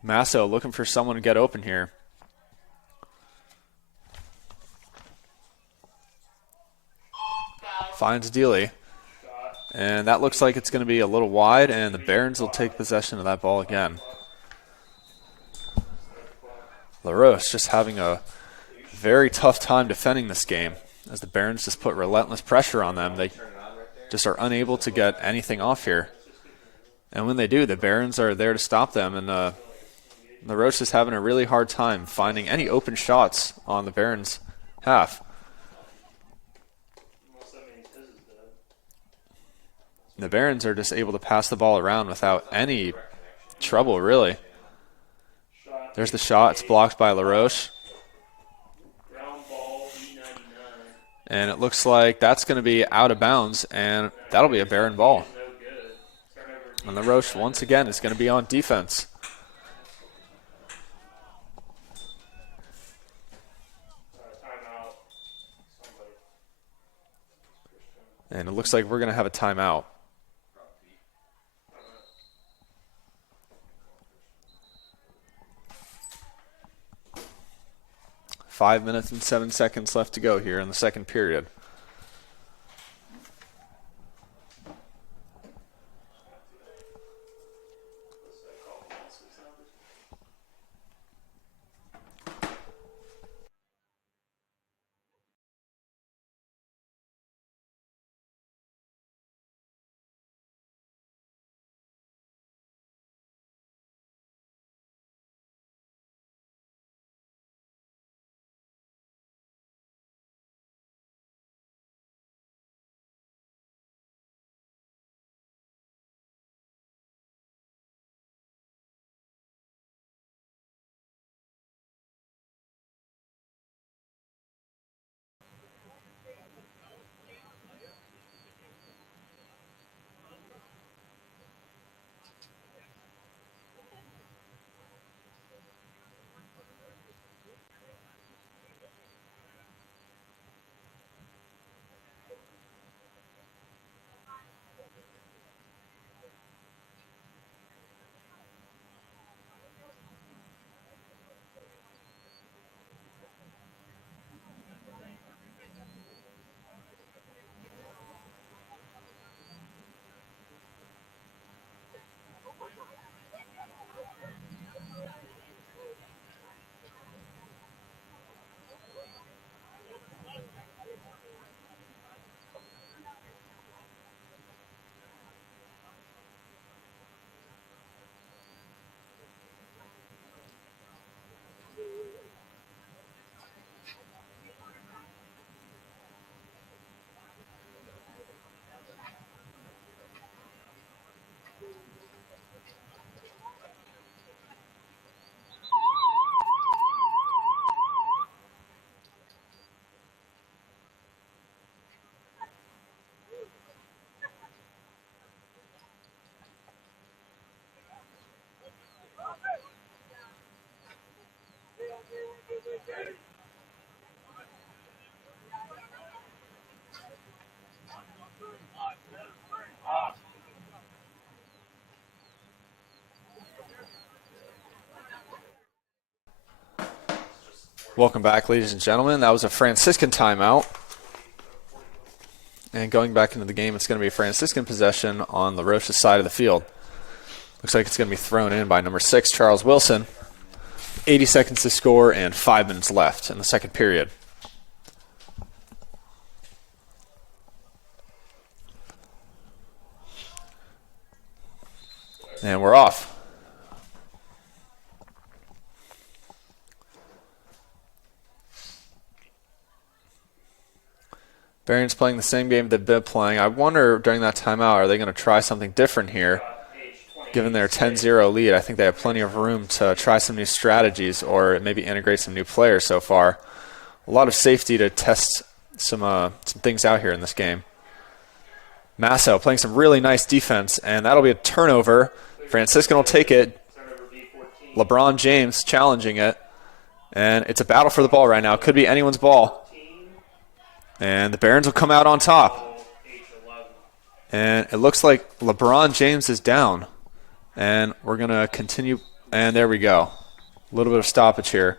Masso looking for someone to get open here. Finds Dealey. And that looks like it's going to be a little wide, and the Barons will take possession of that ball again. LaRoche just having a very tough time defending this game, as the Barons just put relentless pressure on them. They just are unable to get anything off here. And when they do, the Barons are there to stop them, and LaRoche is having a really hard time finding any open shots on the Barons' half. The Barons are just able to pass the ball around without any trouble, really. There's the shot. It's blocked by LaRoche. And it looks like that's going to be out of bounds, and that'll be a Baron ball. And LaRoche, once again, is going to be on defense. And it looks like we're going to have a timeout. Five minutes and 7 seconds left to go here in the second period. Welcome back, ladies and gentlemen. That was a Franciscan timeout. And going back into the game, it's going to be a Franciscan possession on Roche's side of the field. Looks like it's going to be thrown in by number 6, Charles Wilson. 80 seconds to score and 5 minutes left in the second period. And we're off. Barron's playing the same game they've been playing. I wonder during that timeout, are they going to try something different here? Given their 10-0 lead, I think they have plenty of room to try some new strategies or maybe integrate some new players so far. A lot of safety to test some things out here in this game. Masso playing some really nice defense, and that'll be a turnover. Franciscan will take it. LeBron James challenging it. And it's a battle for the ball right now. Could be anyone's ball. And the Barons will come out on top. And it looks like LeBron James is down. And we're going to continue. And there we go. A little bit of stoppage here.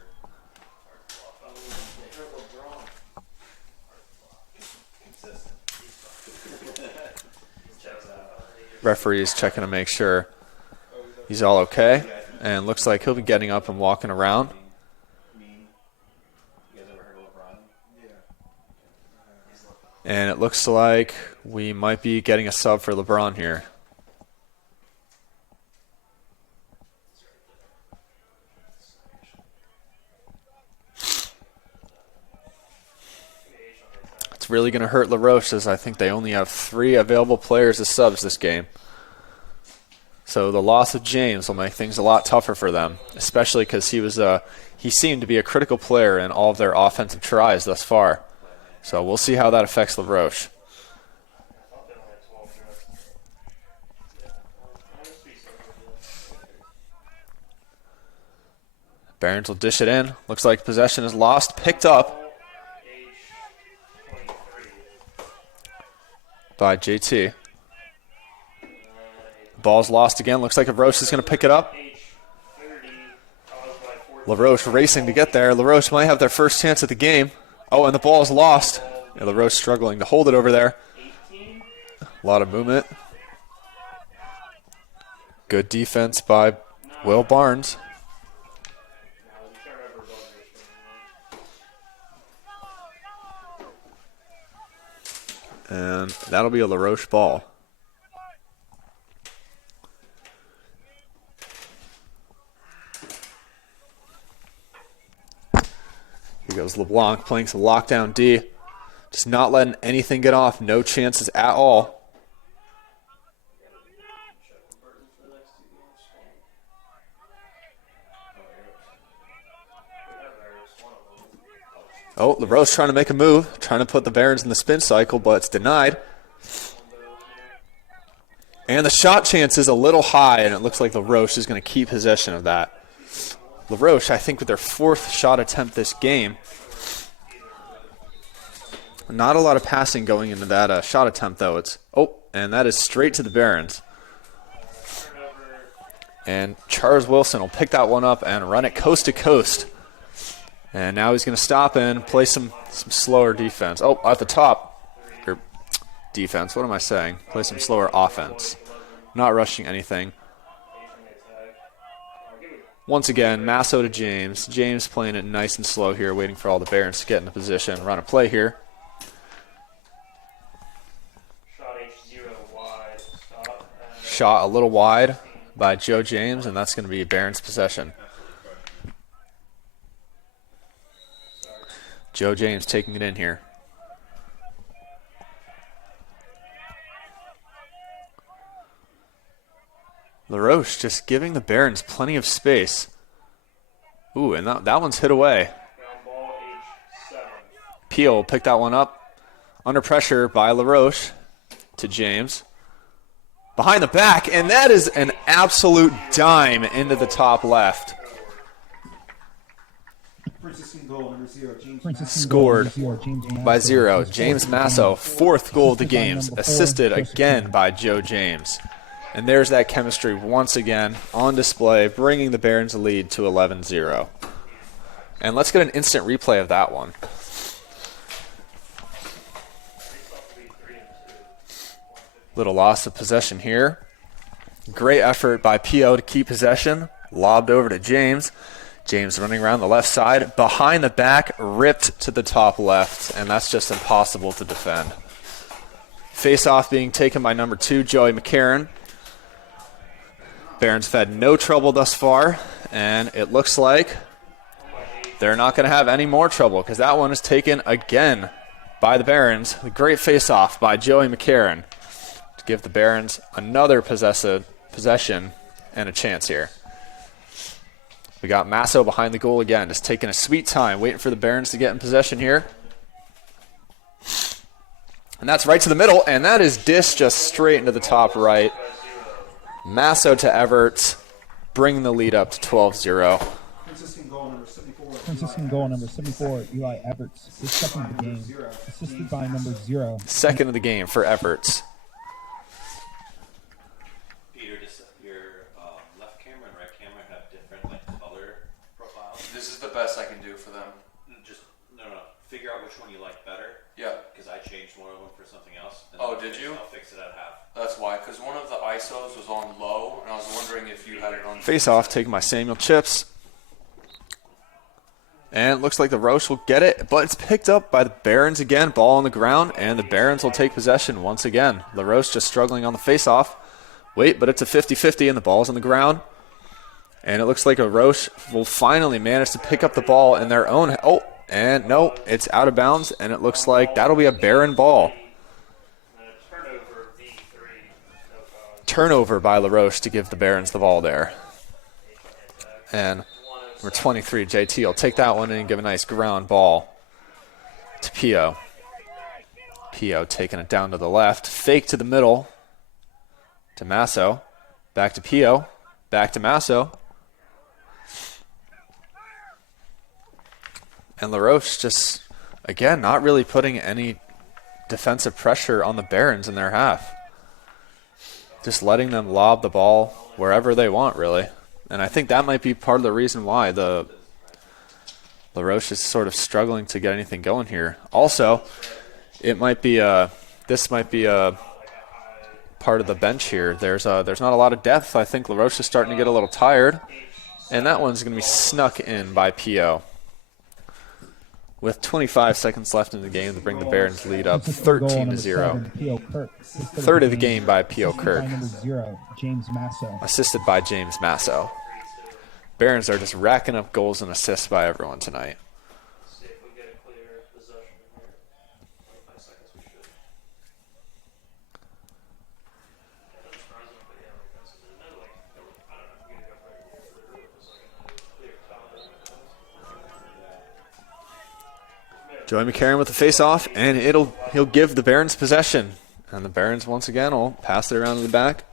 Referee's checking to make sure he's all okay. And looks like he'll be getting up and walking around. And it looks like we might be getting a sub for LeBron here. It's really going to hurt Laroche, as I think they only have 3 available players as subs this game. So the loss of James will make things a lot tougher for them, especially because he seemed to be a critical player in all of their offensive tries thus far. So we'll see how that affects LaRoche. Barons will dish it in. Looks like possession is lost. Picked up by JT. Ball's lost again. Looks like LaRoche is going to pick it up. LaRoche racing to get there. LaRoche might have their first chance at the game. Oh, and the ball is lost. Yeah, LaRoche struggling to hold it over there. A lot of movement. Good defense by Will Barnes. And that'll be a LaRoche ball. Here goes LeBlanc playing some lockdown D. Just not letting anything get off. No chances at all. Oh, LaRoche trying to make a move. Trying to put the Barons in the spin cycle, but it's denied. And the shot chance is a little high, and it looks like LaRoche is going to keep possession of that. LaRoche, I think, with their 4th shot attempt this game. Not a lot of passing going into that shot attempt, though. And that is straight to the Barons. And Charles Wilson will pick that one up and run it coast to coast. And now he's going to stop and play some slower defense. Oh, at the top. Or defense, what am I saying? Play some slower offense. Not rushing anything. Once again, Masso to James. James playing it nice and slow here, waiting for all the Barons to get into position. Run a play here. Shot a little wide by Joe James, and that's going to be Barons' possession. Joe James taking it in here. LaRoche just giving the Barons plenty of space. Ooh, and that one's hit away. Peel picked that one up. Under pressure by LaRoche to James. Behind the back, and that is an absolute dime into the top left. Scored by 0. James Masso, 4th goal of the game, assisted again by Joe James. And there's that chemistry once again on display, bringing the Barons a lead to 11-0. And let's get an instant replay of that one. Little loss of possession here. Great effort by P.O. to keep possession. Lobbed over to James. James running around the left side. Behind the back, ripped to the top left. And that's just impossible to defend. Face-off being taken by number 2, Joey McCarron. Barons have had no trouble thus far. And it looks like they're not going to have any more trouble because that one is taken again by the Barons. A great face-off by Joey McCarron to give the Barons another possession and a chance here. We got Masso behind the goal again, just taking a sweet time, waiting for the Barons to get in possession here. And that's right to the middle, and that is dished just straight into the top right. Masso to Everts, bringing the lead up to 12-0. Franciscan goal number 74, Eli Everts, his second of the game, assisted by number 0. Second of the game for Everts. Peter, does your left camera and right camera have different color profiles? This is the best I can do for them. Just no. Figure out which one you like better. Yeah. Because I changed one of them for something else. Oh, did you? I'll fix it at half. That's why, because one of the ISOs was on low, and I was wondering if you had it on. Face off taken by Samuel Chips. And it looks like the Roche will get it, but it's picked up by the Barons again. Ball on the ground, and the Barons will take possession once again. LaRoche just struggling on the face-off. Wait, but it's a 50-50, and the ball's on the ground. And it looks like a Roche will finally manage to pick up the ball in their own. Oh, and no, it's out of bounds, and it looks like that'll be a Baron ball. Turnover by LaRoche to give the Barons the ball there. And number 23, JT, will take that one and give a nice ground ball to P.O. P.O. taking it down to the left. Fake to the middle to Masso. Back to P.O. Back to Masso. And LaRoche just, again, not really putting any defensive pressure on the Barons in their half. Just letting them lob the ball wherever they want, really. And I think that might be part of the reason why the LaRoche is sort of struggling to get anything going here. Also, it might be this might be a part of the bench here. There's not a lot of depth. I think LaRoche is starting to get a little tired, and that one's going to be snuck in by P.O. With 25 seconds left in the game to bring the Barons lead up 13-0. Third of the game by P.O. Kirk. Assisted by James Masso. Barons are just racking up goals and assists by everyone tonight. Joey McCarron with the face-off, and he'll give the Barons possession. And the Barons, once again, will pass it around to the back.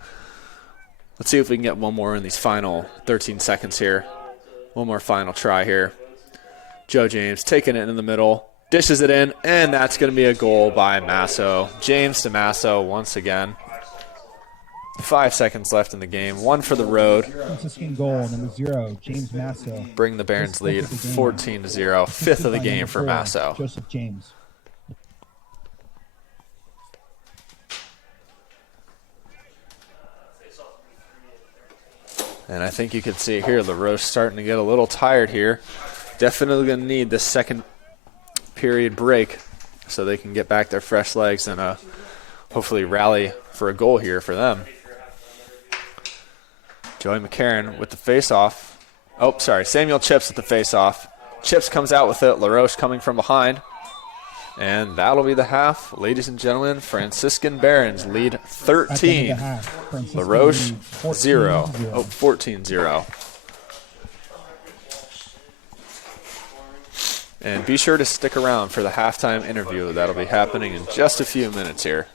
Let's see if we can get one more in these final 13 seconds here. One more final try here. Joe James taking it in the middle, dishes it in, and that's going to be a goal by Masso. James to Masso once again. 5 seconds left in the game. One for the road. Franciscan goal number 0, James Masso. Bring the Barons lead 14-0. Fifth of the game for Masso. Joseph James. And I think you can see here LaRoche starting to get a little tired here. Definitely going to need this second period break so they can get back their fresh legs and hopefully rally for a goal here for them. Joey McCarron with the face-off. Oh, sorry, Samuel Chips with the face-off. Chips comes out with it. LaRoche coming from behind. And that'll be the half. Ladies and gentlemen, Franciscan Barons lead 13. LaRoche 0. Oh, 14-0. And be sure to stick around for the halftime interview. That'll be happening in just a few minutes here.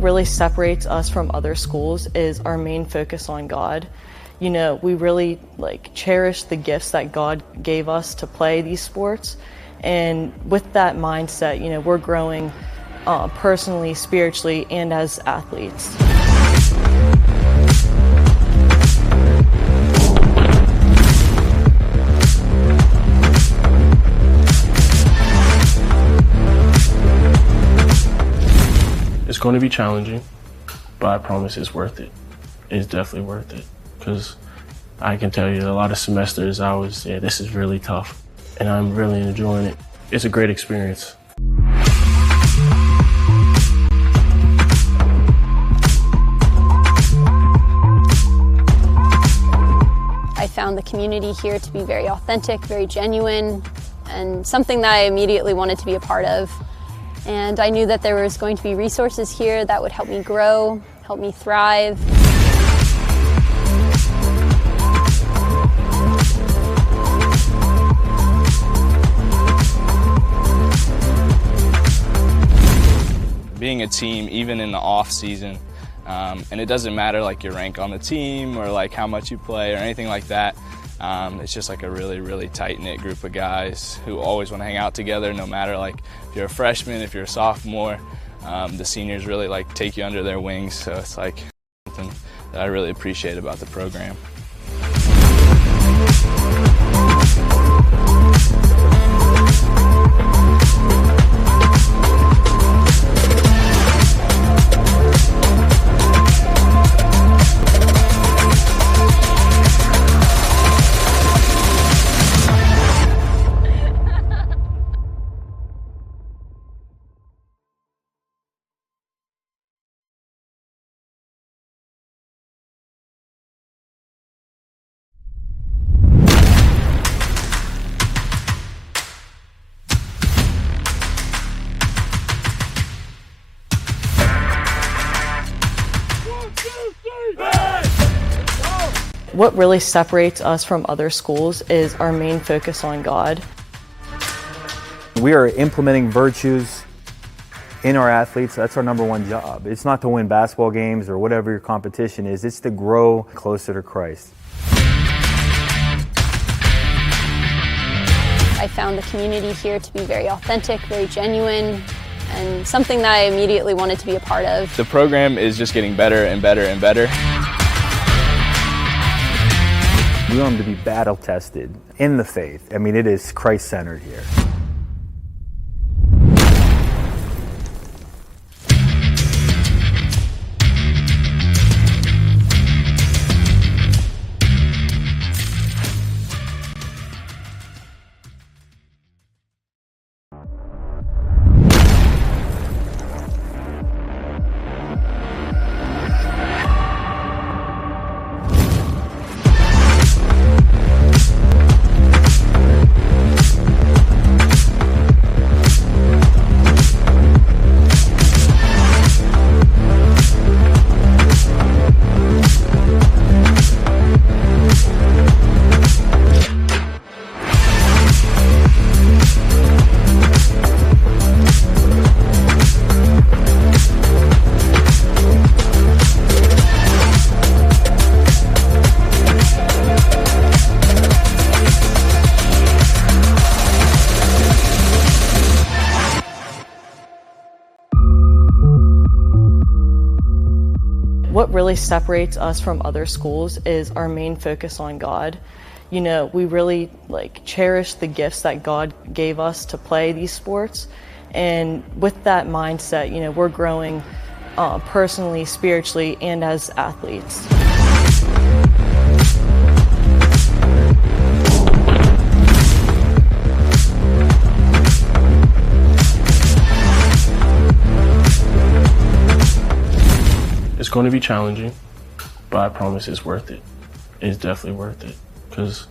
What really separates us from other schools is our main focus on God. You know, we really cherish the gifts that God gave us to play these sports. And with that mindset, you know, we're growing personally, spiritually, and as athletes. It's going to be challenging, but I promise it's worth it. It's definitely worth it, because I can tell you a lot of semesters this is really tough, and I'm really enjoying it. It's a great experience. I found the community here to be very authentic, very genuine, and something that I immediately wanted to be a part of. And I knew that there was going to be resources here that would help me grow, help me thrive. Being a team, even in the off season, and it doesn't matter like your rank on the team or like how much you play or anything like that. It's just like a really, really tight-knit group of guys who always want to hang out together, no matter like if you're a freshman, if you're a sophomore. The seniors really like take you under their wings, so it's like something that I really appreciate about the program. What really separates us from other schools is our main focus on God. We are implementing virtues in our athletes. That's our number one job. It's not to win basketball games or whatever your competition is. It's to grow closer to Christ. I found the community here to be very authentic, very genuine, and something that I immediately wanted to be a part of. The program is just getting better and better and better. We want them to be battle tested in the faith. I mean, it is Christ-centered here. What really separates us from other schools is our main focus on God. You know, we really cherish the gifts that God gave us to play these sports. And with that mindset, you know, we're growing personally, spiritually, and as athletes. It's going to be challenging, but I promise it's worth it. It's definitely worth it, because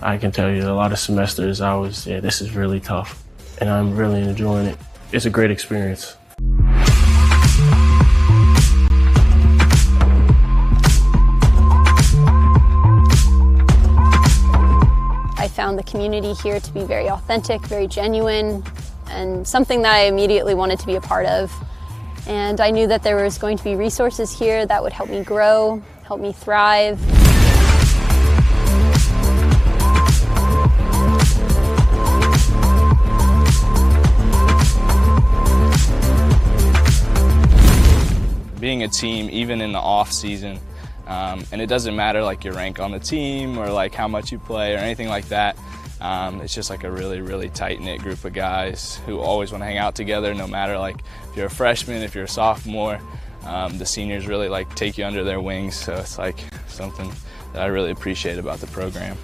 I can tell you a lot of semesters this is really tough, and I'm really enjoying it. It's a great experience. I found the community here to be very authentic, very genuine, and something that I immediately wanted to be a part of. And I knew that there was going to be resources here that would help me grow, help me thrive. Being a team, even in the off season, and it doesn't matter like your rank on the team or like how much you play or anything like that. It's just like a really, really tight-knit group of guys who always want to hang out together, no matter like if you're a freshman, if you're a sophomore. The seniors really like take you under their wings, so it's like something that I really appreciate about the program.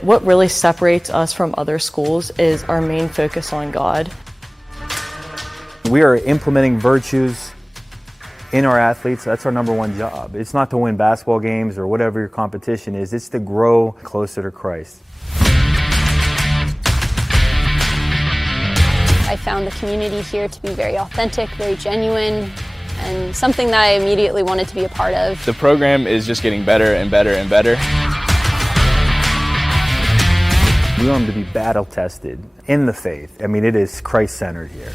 What really separates us from other schools is our main focus on God. We are implementing virtues in our athletes. That's our number one job. It's not to win basketball games or whatever your competition is. It's to grow closer to Christ. I found the community here to be very authentic, very genuine, and something that I immediately wanted to be a part of. The program is just getting better and better and better. We want them to be battle tested in the faith. I mean, it is Christ-centered here.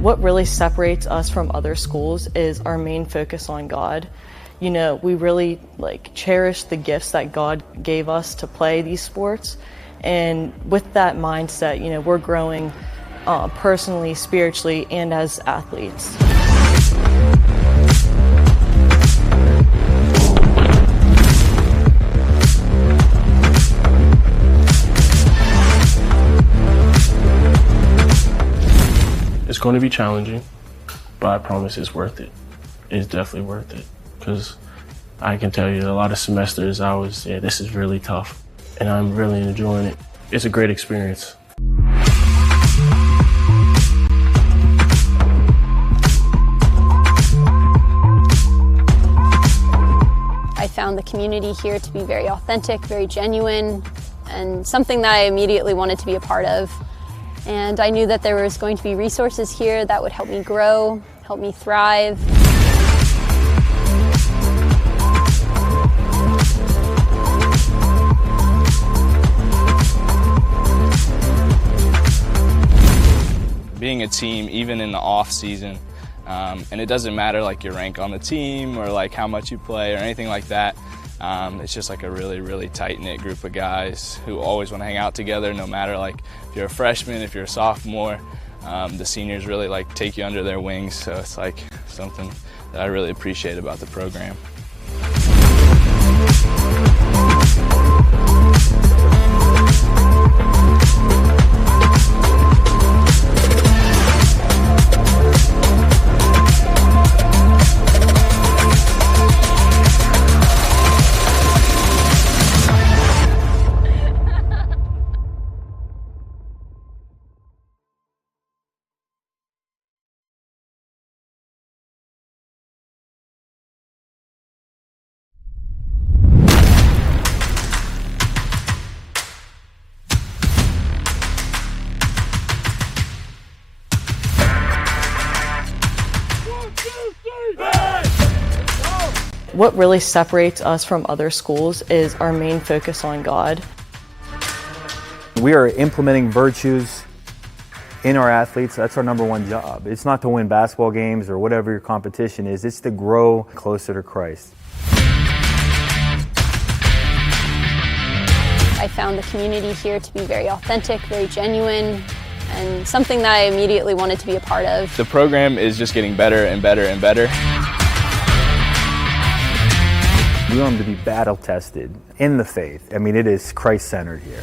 What really separates us from other schools is our main focus on God. You know, we really cherish the gifts that God gave us to play these sports. And with that mindset, you know, we're growing personally, spiritually, and as athletes. It's going to be challenging, but I promise it's worth it. It's definitely worth it, because I can tell you a lot of semesters this is really tough, and I'm really enjoying it. It's a great experience. I found the community here to be very authentic, very genuine, and something that I immediately wanted to be a part of. And I knew that there was going to be resources here that would help me grow, help me thrive. Being a team, even in the off season, and it doesn't matter like your rank on the team or like how much you play or anything like that. It's just like a really, really tight-knit group of guys who always want to hang out together, no matter like if you're a freshman, if you're a sophomore. The seniors really like take you under their wings, so it's like something that I really appreciate about the program. What really separates us from other schools is our main focus on God. We are implementing virtues in our athletes. That's our number one job. It's not to win basketball games or whatever your competition is. It's to grow closer to Christ. I found the community here to be very authentic, very genuine, and something that I immediately wanted to be a part of. The program is just getting better and better and better. We want them to be battle tested in the faith. I mean, it is Christ-centered here.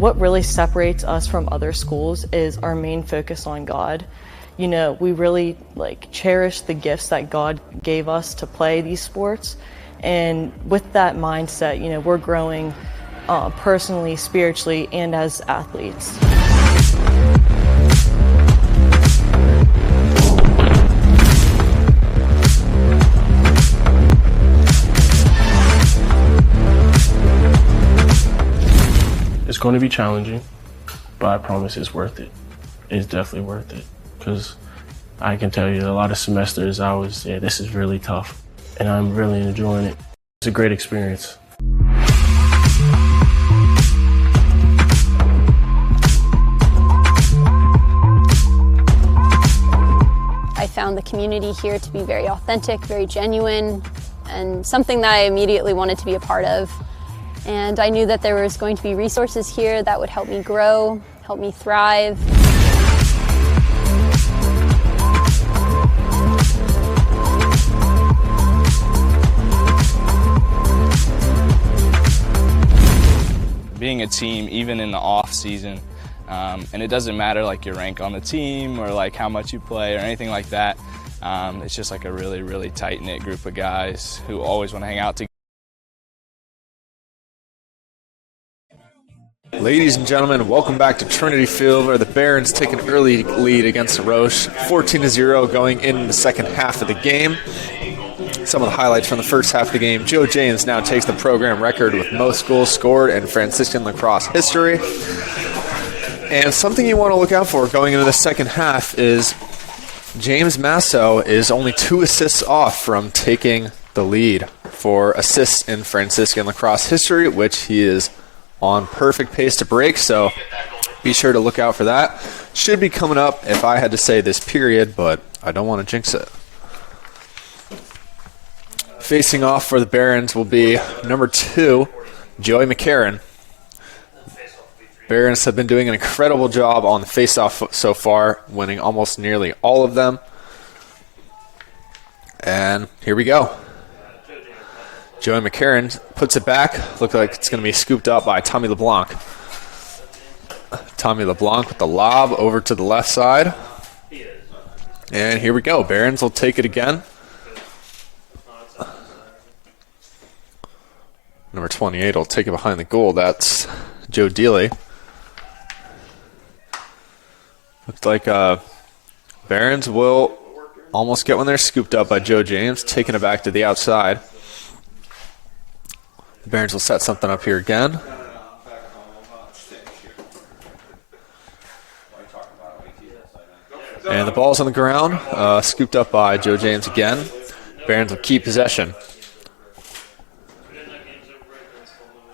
What really separates us from other schools is our main focus on God. You know, we really cherish the gifts that God gave us to play these sports. And with that mindset, you know, we're growing personally, spiritually, and as athletes. It's going to be challenging, but I promise it's worth it. It's definitely worth it, because I can tell you a lot of semesters I was, this is really tough, and I'm really enjoying it. It's a great experience. I found the community here to be very authentic, very genuine, and something that I immediately wanted to be a part of. And I knew that there was going to be resources here that would help me grow, help me thrive. Being a team, even in the off season, and it doesn't matter your rank on the team or how much you play or anything like that. It's just a really, really tight-knit group of guys who always want to hang out together. Ladies and gentlemen, welcome back to Trinity Field, where the Barons take an early lead against Roche, 14-0 going into the second half of the game. Some of the highlights from the first half of the game: Joe James now takes the program record with most goals scored in Franciscan lacrosse history. And something you want to look out for going into the second half is James Masso is only 2 assists off from taking the lead for assists in Franciscan lacrosse history, which he is on perfect pace to break, so be sure to look out for that. Should be coming up if I had to say this period, but I don't want to jinx it. Facing off for the Barons will be number 2, Joey McCarron. Barons have been doing an incredible job on the face-off so far, winning almost nearly all of them. And here we go. Joey McCarron puts it back. Looks like it's going to be scooped up by Tommy LeBlanc. Tommy LeBlanc with the lob over to the left side. And here we go. Barons will take it again. Number 28 will take it behind the goal. That's Joe Dealey. Looks like Barons will almost get one there. Scooped up by Joe James. Taking it back to the outside. The Barons will set something up here again. And the ball's on the ground, scooped up by Joe James again. Barons will keep possession.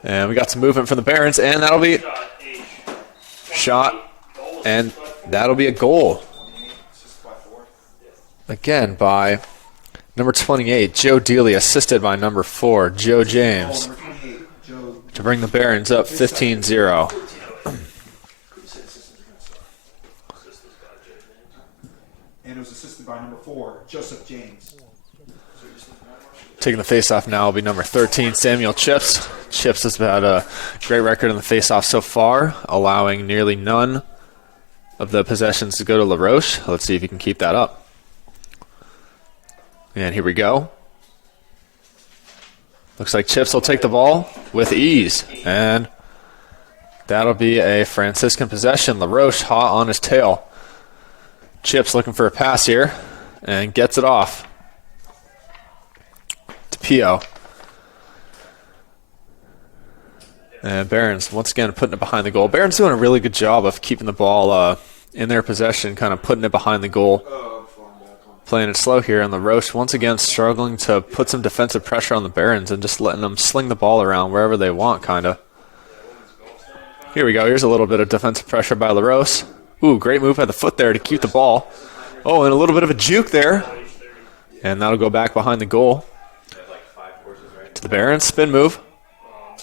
And we got some movement from the Barons, and that'll be shot and That'll be a goal. Again by number 28, Joe Dealey, assisted by number 4, Joe James, to bring the Barons up 15-0. And it was assisted by number 4, Joseph James. Taking the faceoff now will be number 13, Samuel Chips. Chips has had a great record in the faceoff so far, allowing nearly none of the possessions to go to Laroche. Let's see if he can keep that up. And here we go. Looks like Chips will take the ball with ease. And that'll be a Franciscan possession. Laroche hot on his tail. Chips looking for a pass here and gets it off to Pio. And Barons once again putting it behind the goal. Barons doing a really good job of keeping the ball in their possession, kind of putting it behind the goal. Playing it slow here, and Laroche once again struggling to put some defensive pressure on the Barons and just letting them sling the ball around wherever they want, kind of. Here we go. Here's a little bit of defensive pressure by Laroche. Ooh, great move by the foot there to keep the ball. Oh, and a little bit of a juke there. And that'll go back behind the goal. To the Barons, spin move.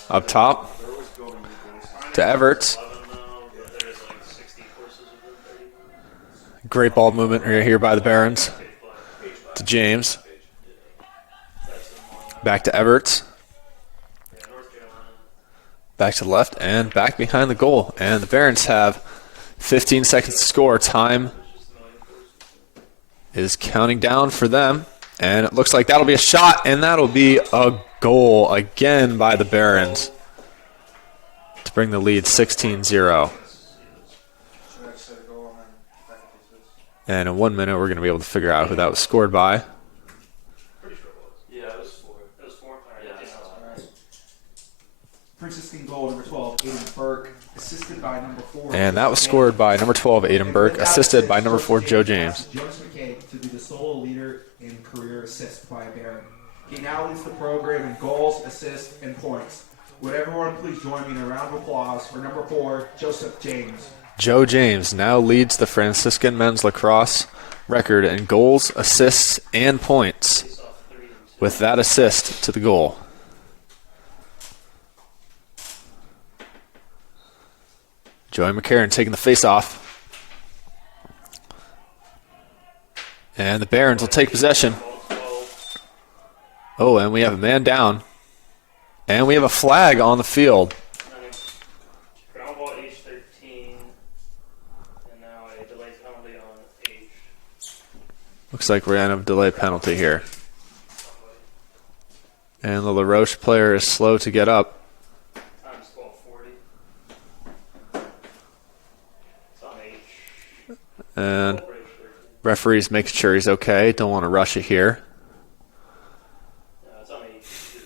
Up top. To Everts. Great ball movement right here by the Barons. To James. Back to Everts. Back to the left and back behind the goal. And the Barons have 15 seconds to score. Time is counting down for them. And it looks like that'll be a shot, and that'll be a goal again by the Barons to bring the lead 16-0. And in 1 minute, we're going to be able to figure out who that was scored by. Yeah, it was 4. It was 4. Franciscan goal, number 12, Aiden Burke, assisted by number 4. And that was scored by number 12, Aiden Burke, assisted by number 4, Joe James. Jonas McKay to be the solo leader in career assists by a Baron. He now leads the program in goals, assists, and points. Would everyone please join me in a round of applause for number 4, Joseph James. Joe James now leads the Franciscan men's lacrosse record in goals, assists, and points with that assist to the goal. Joey McCarron taking the face-off. And the Barons will take possession. Oh, and we have a man down. And we have a flag on the field. Ground ball H13, and now a delay penalty on H. Looks like we're going to have a delay penalty here. And the LaRoche player is slow to get up. Time's 12:40. It's on H. And referee's making sure he's okay. Don't want to rush it here. No, it's on H2.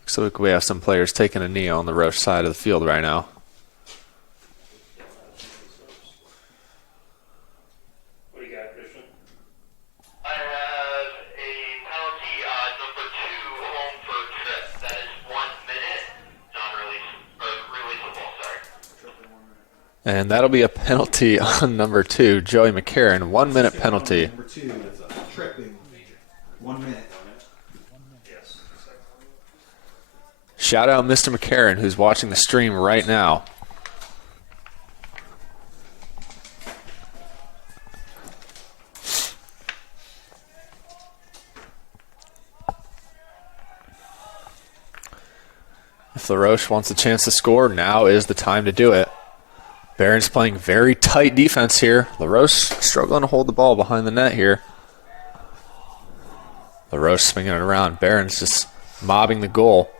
Looks like we have some players taking a knee on the Roche side of the field right now. What do you got, Christian? I have a penalty on number 2, home for trip. That is 1 minute, non-releasable, sorry. And that'll be a penalty on number 2, Joey McCarron. 1 minute penalty. Number 2, tripping. 1 minute. Yes. Shout out Mr. McCarron, who's watching the stream right now. If LaRoche wants a chance to score, now is the time to do it. Barron's playing very tight defense here. LaRoche struggling to hold the ball behind the net here. LaRoche swinging it around. Barron's just mobbing the goal.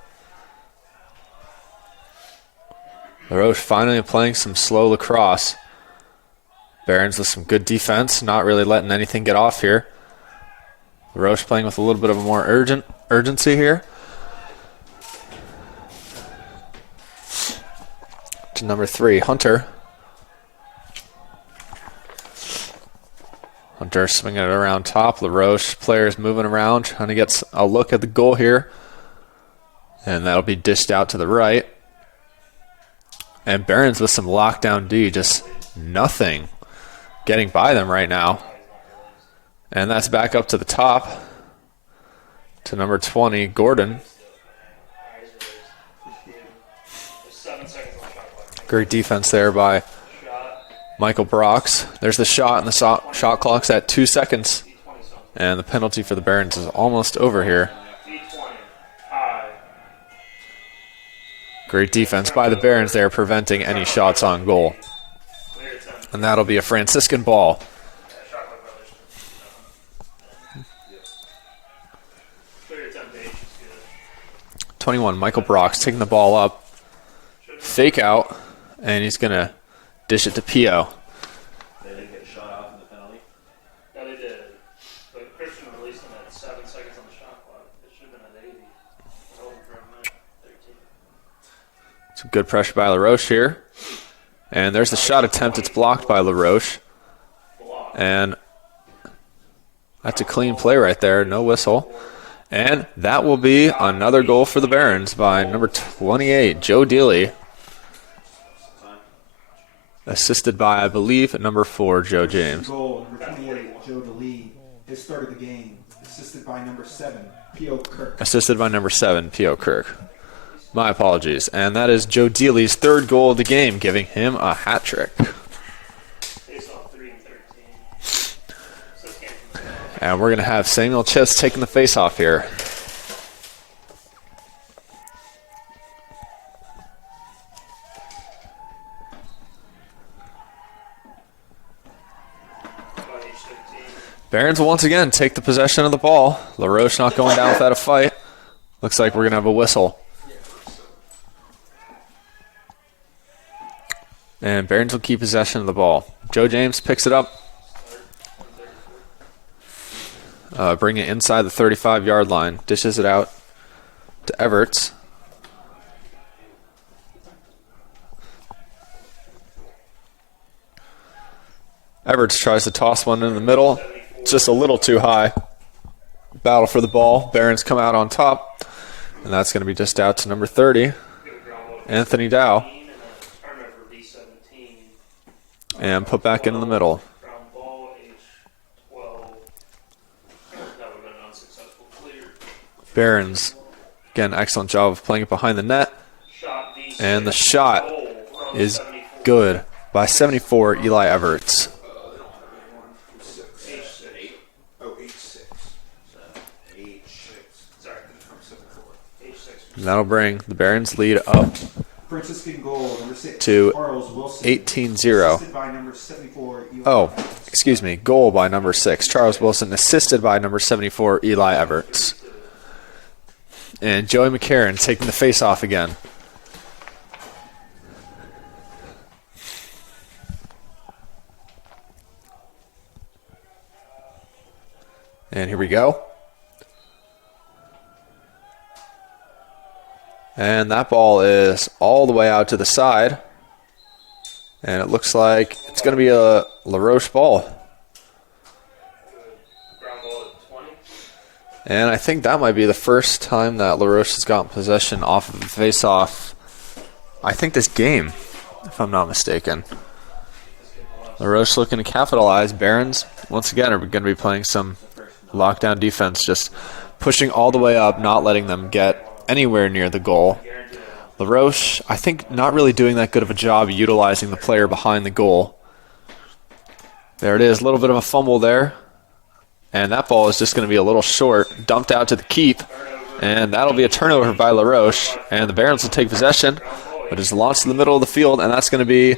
LaRoche finally playing some slow lacrosse. Barron's with some good defense, not really letting anything get off here. LaRoche playing with a little bit of a more urgency here. To number 3, Hunter. Hunter swinging it around top. LaRoche players moving around, trying to get a look at the goal here. And that'll be dished out to the right. And Barons with some lockdown D, just nothing getting by them right now. And that's back up to the top to number 20, Gordon. Great defense there by Michael Brox. There's the shot, and the shot clock's at 2 seconds. And the penalty for the Barons is almost over here. Great defense by the Barons there, preventing any shots on goal. And that'll be a Franciscan ball. #21, Michael Brox taking the ball up. Fake out, and he's going to dish it to Pio. They didn't get shot off in the penalty? Yeah, they did. But Christian released him at 7 seconds on the shot clock. It should have been at 80. Over for a minute, 13. Some good pressure by LaRoche here. And there's the shot attempt. It's blocked by LaRoche. And that's a clean play right there. No whistle. And that will be another goal for the Barons by number 28, Joe Dealey. Assisted by, I believe, number 4, Joe James. Goal, number 28, Joe Dealey. His start of the game. Assisted by number 7, P.O. Kirk. Assisted by number 7, P.O. Kirk. My apologies. And that is Joe Dealey's 3rd goal of the game, giving him a hat trick. And we're going to have Samuel Chess taking the face-off here. Barons will once again take the possession of the ball. LaRoche not going down without a fight. Looks like we're going to have a whistle. And Barons will keep possession of the ball. Joe James picks it up. Bring it inside the 35-yard line. Dishes it out to Everts. Everts tries to toss one in the middle. It's just a little too high. Battle for the ball. Barons come out on top. And that's going to be just out to number 30, Anthony Dow. And put back into the middle. Barons, again, excellent job of playing it behind the net. And the shot is good by 74, Eli Everts. And that'll bring the Barons lead up Franciscan goal, number 6, to Charles Wilson. 18-0. Oh, excuse me, goal by number 6, Charles Wilson, assisted by number 74, Eli Everts. And Joey McCarron taking the face-off again. And here we go. And that ball is all the way out to the side. And it looks like it's going to be a LaRoche ball. And I think that might be the first time that LaRoche has gotten possession off of a face-off, I think, this game, if I'm not mistaken. LaRoche looking to capitalize. Barons, once again, are going to be playing some lockdown defense, just pushing all the way up, not letting them get anywhere near the goal. LaRoche, I think, not really doing that good of a job utilizing the player behind the goal. There it is, a little bit of a fumble there. And that ball is just going to be a little short, dumped out to the keep. And that'll be a turnover by LaRoche. And the Barons will take possession, but it's launched in the middle of the field, and that's going to be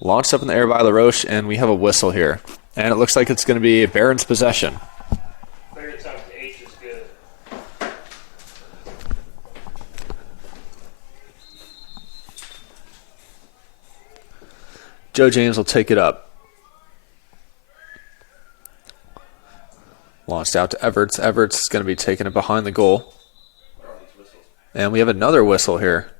launched up in the air by LaRoche, and we have a whistle here. And it looks like it's going to be Barons' possession. Joe James will take it up. Launched out to Everts. Everts is going to be taking it behind the goal. And we have another whistle here.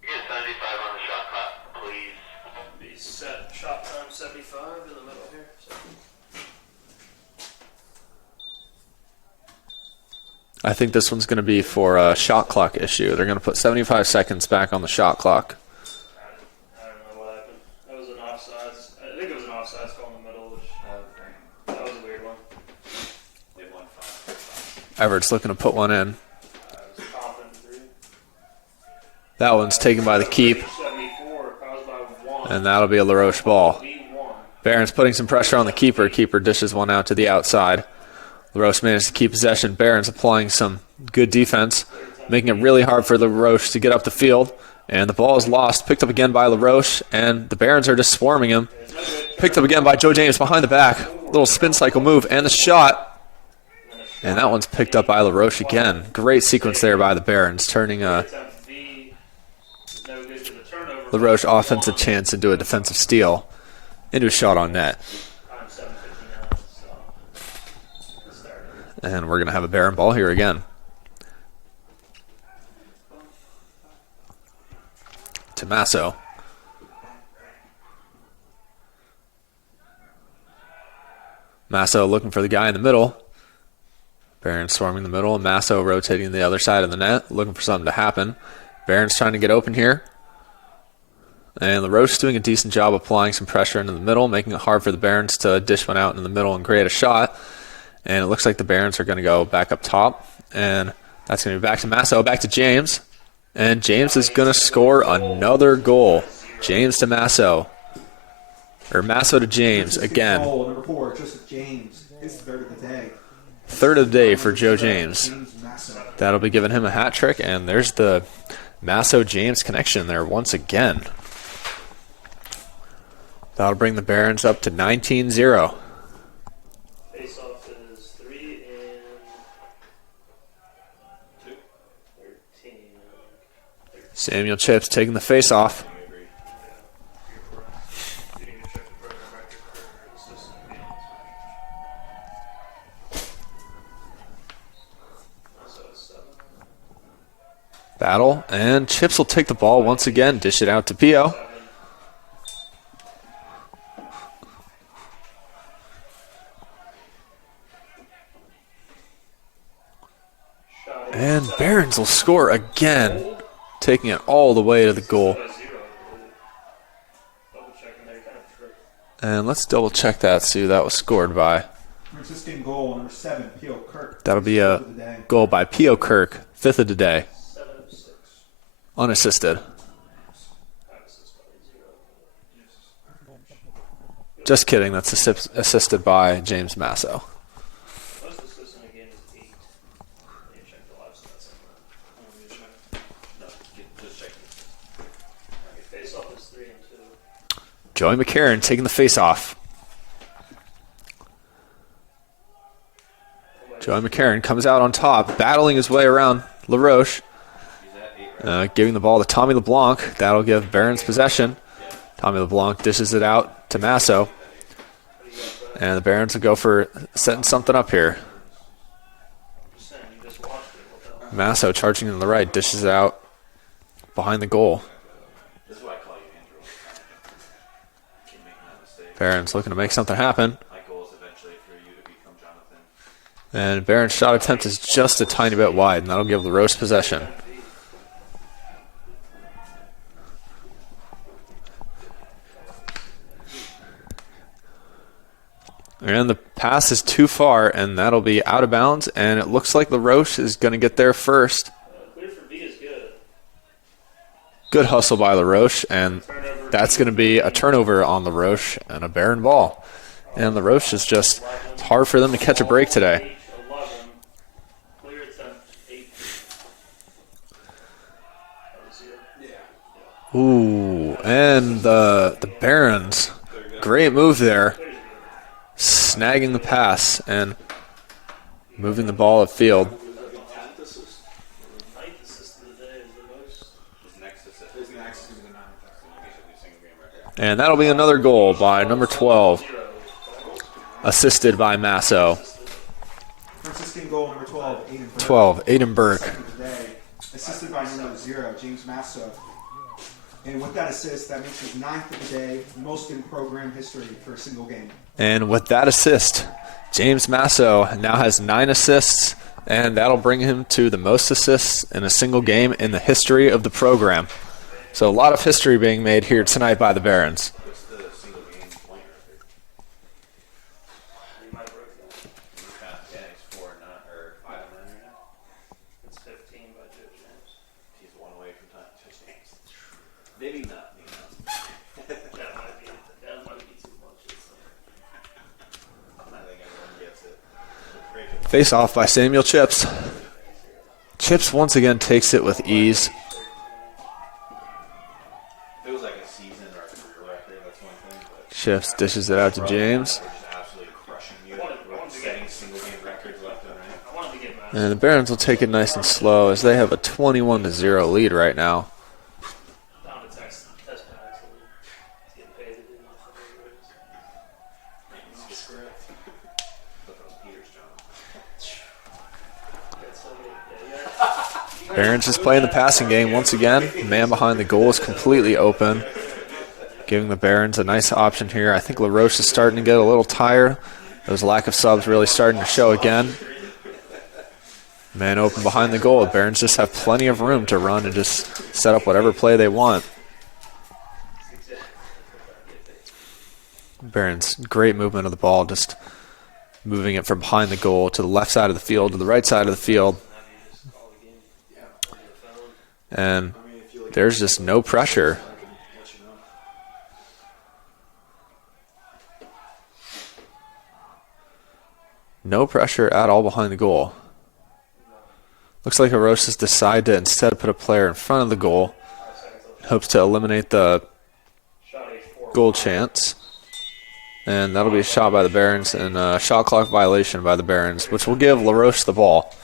Get 75 on the shot clock, please. Be set. Shot time 75 in the middle here. I think this one's going to be for a shot clock issue. They're going to put 75 seconds back on the shot clock. I don't know what happened. That was an offsides. I think it was an offsides call in the middle, which that was a weird one. They won 5. Everett's looking to put one in. That one's taken by the keep. And that'll be a LaRoche ball. Barron's putting some pressure on the keeper. Keeper dishes one out to the outside. LaRoche managed to keep possession. Barron's applying some good defense, making it really hard for LaRoche to get up the field. And the ball is lost. Picked up again by LaRoche, and the Barons are just swarming him. Picked up again by Joe James behind the back. Little spin cycle move, and the shot. And that one's picked up by LaRoche again. Great sequence there by the Barons, turning LaRoche offensive chance into a defensive steal, into a shot on net. And we're going to have a Baron ball here again. Tommaso. Masso looking for the guy in the middle. Baron swarming the middle, and Masso rotating the other side of the net, looking for something to happen. Baron's trying to get open here. And LaRoche's doing a decent job applying some pressure into the middle, making it hard for the Barons to dish one out in the middle and create a shot. And it looks like the Barons are going to go back up top. And that's going to be back to Masso, back to James. And James is going to score another goal. James to Masso. Or Masso to James again. Goal, number 4, Joseph James. His third of the day. Third of the day for Joe James. That'll be giving him a hat trick. And there's the Masso-James connection there once again. That'll bring the Barons up to 19-0. Face-off is 3 and 13. Samuel Chips taking the face-off. Battle, and Chips will take the ball once again, dish it out to Pio. And Barons will score again, taking it all the way to the goal. And let's double check that, see who that was scored by. Franciscan goal, number 7, Pio Kirk. That'll be a goal by Pio Kirk, 5th of the day. Unassisted. Just kidding, that's assisted by James Masso. Joey McCarron taking the face-off. Joey McCarron comes out on top, battling his way around LaRoche. Giving the ball to Tommy LeBlanc. That'll give Barons possession. Tommy LeBlanc dishes it out to Masso. And the Barons will go for setting something up here. Masso charging to the right, dishes it out behind the goal. Barons looking to make something happen. And Barons' shot attempt is just a tiny bit wide, and that'll give LaRoche possession. And the pass is too far, and that'll be out of bounds, and it looks like LaRoche is going to get there first. Clear for B is good. Good hustle by LaRoche, and that's going to be a turnover on LaRoche and a Baron ball. And LaRoche is just, it's hard for them to catch a break today. Ooh, and the Barons, great move there. Snagging the pass and moving the ball upfield. And that'll be another goal by number 12, assisted by Masso. Franciscan goal, number 12, Aiden Burke. 12, Aiden Burke. Assisted by number 0, James Masso. And with that assist, that makes it 9th of the day, most in program history for a single game. And with that assist, James Masso now has 9 assists And that'll bring him to the most assists in a single game in the history of the program. So a lot of history being made here tonight by the Barons. What's the single game point record? Yeah, he's 4-9 or 5-9 right now. It's 15 by Joe James. He's one away from touchdowns. Maybe not. That might be too much. I think everyone gets it. Face off by Samuel Chips. Chips once again takes it with ease. If it was like a season or a career record, that's one thing. But Chips dishes it out to James. just absolutely crushing you. Setting single game records left and right. I wanted to get Matt. And the Barons will take it nice and slow as they have a 21-0 lead right now. Down to test packs. He's getting paid to do nothing. But those Peters, John. That's so good. Yeah. Barons is playing the passing game once again. The man behind the goal is completely open, giving the Barons a nice option here. I think LaRoche is starting to get a little tired. Those lack of subs really starting to show again. Man open behind the goal. The Barons just have plenty of room to run and just set up whatever play they want. Barons, great movement of the ball, just moving it from behind the goal to the left side of the field to the right side of the field. And there's just no pressure. No pressure at all behind the goal. Looks like Roche has decided to instead put a player in front of the goal. Hopes to eliminate the goal chance. And that'll be a shot by the Barons and a shot clock violation by the Barons, which will give LaRoche the ball.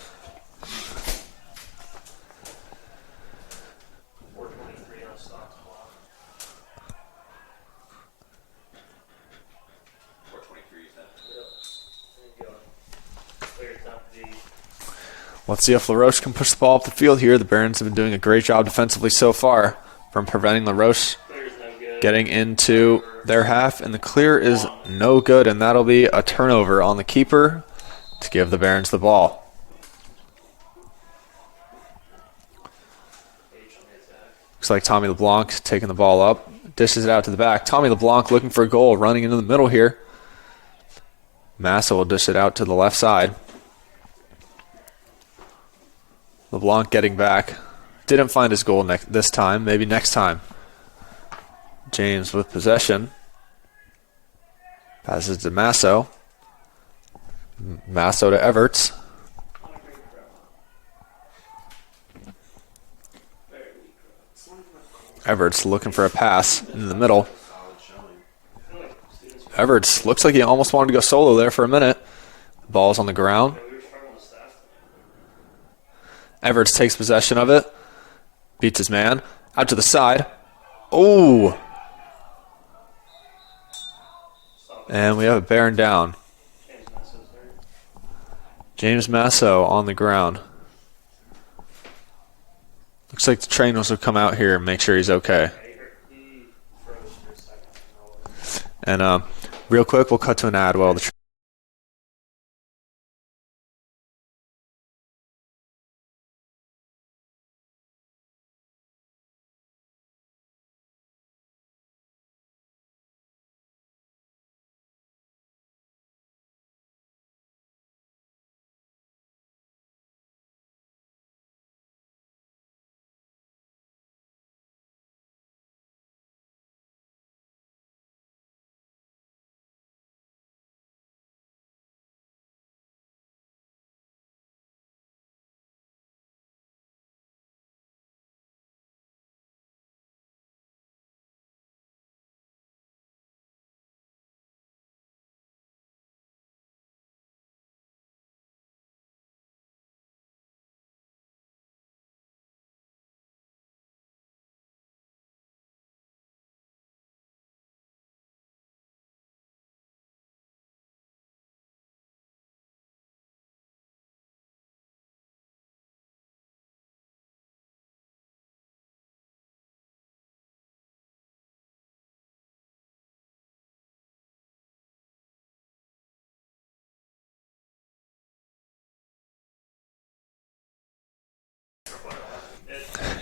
Let's see if LaRoche can push the ball up the field here. The Barons have been doing a great job defensively so far from preventing LaRoche getting into their half, and the clear is no good, and that'll be a turnover on the keeper to give the Barons the ball. Looks like Tommy LeBlanc taking the ball up, dishes it out to the back. Tommy LeBlanc looking for a goal, running into the middle here. Massa will dish it out to the left side. LeBlanc getting back. Didn't find his goal this time. Maybe next time. James with possession. Passes to Masso. Masso to Everts. Everts looking for a pass in the middle. Everts looks like he almost wanted to go solo there for a minute. Ball's on the ground. Everts takes possession of it. Beats his man. Out to the side. Oh! And we have a Baron down. James Masso on the ground. Looks like the trainers will come out here and make sure he's okay. And real quick, we'll cut to an ad while the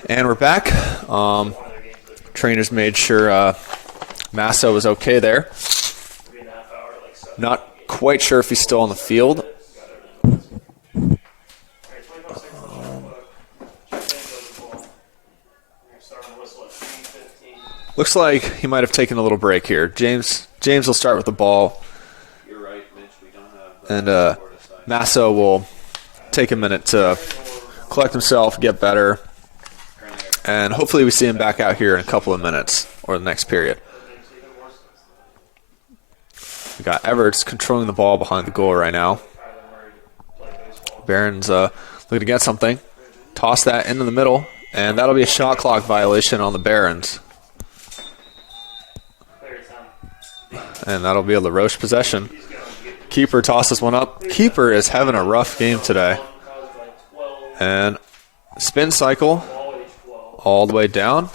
And we're back. Trainers made sure Masso was okay there. Not quite sure if he's still on the field. Looks like he might have taken a little break here. James will start with the ball. And Masso will take a minute to collect himself, get better. And hopefully we see him back out here in a couple of minutes or the next period. We got Everts controlling the ball behind the goal right now. Barron's looking to get something. Toss that into the middle, and that'll be a shot clock violation on the Barons. And that'll be a LaRoche possession. Keeper tosses one up. Keeper is having a rough game today. And spin cycle all the way down.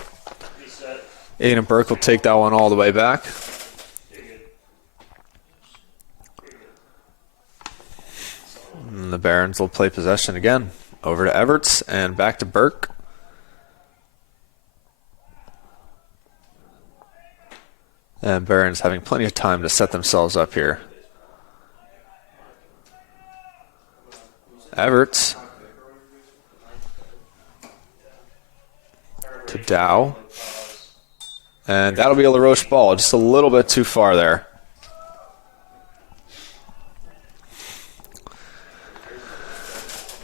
Aiden Burke will take that one all the way back. And the Barons will play possession again. Over to Everts and back to Burke. And Barons having plenty of time to set themselves up here. Everts to Dow. And that'll be a LaRoche ball, just a little bit too far there.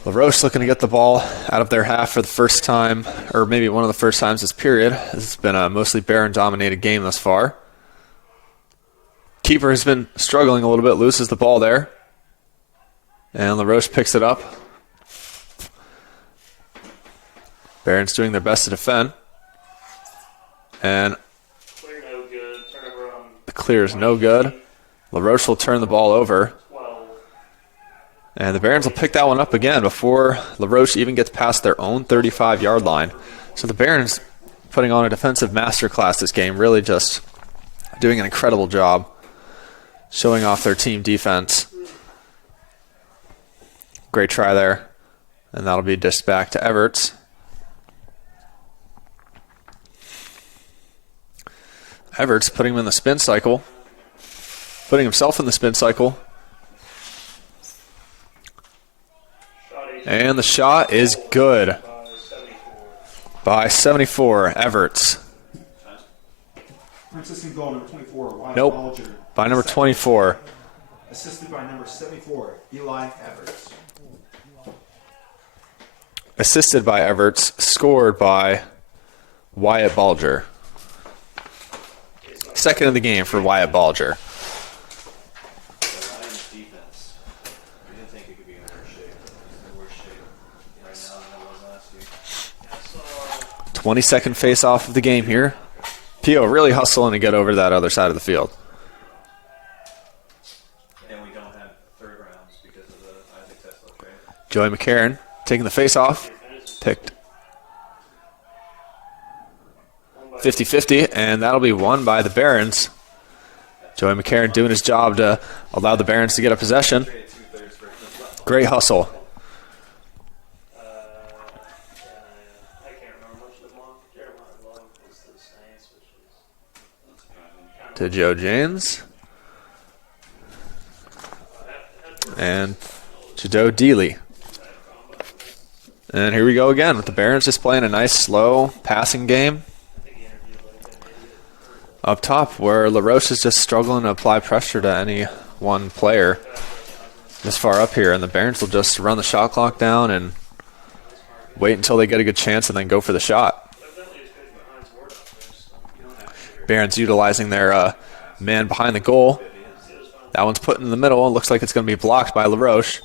LaRoche looking to get the ball out of their half for the first time, or maybe one of the first times this period. This has been a mostly Baron-dominated game thus far. Keeper has been struggling a little bit, loses the ball there. And LaRoche picks it up. Barons doing their best to defend. And the clear is no good. LaRoche will turn the ball over. And the Barons will pick that one up again before LaRoche even gets past their own 35-yard line. So the Barons putting on a defensive masterclass this game, really just doing an incredible job, showing off their team defense. Great try there. And that'll be dished back to Everts. Everts putting him in the spin cycle. Putting himself in the spin cycle. And the shot is good. By 74, Everts. Franciscan goal number 24, Wyatt Nope. Balger. By number 24. Assisted by number 74, Eli Everts. Assisted by Everts. Scored by Wyatt Balger. Second of the game for Wyatt Balger. 22nd face-off of the game here. Pio really hustling to get over to that other side of the field. And we don't have third rounds because of the Isaac Tesla trade. Joey McCarron taking the face-off. Picked 50-50, and that'll be won by the Barons. Joey McCarron doing his job to allow the Barons to get a possession. Great hustle. To Joe James. And Jado Deely. And here we go again with the Barons just playing a nice slow passing game. Up top where LaRoche is just struggling to apply pressure to any one player this far up here, and the Barons will just run the shot clock down and wait until they get a good chance and then go for the shot. Barons utilizing their man behind the goal. That one's put in the middle. It looks like it's going to be blocked by LaRoche.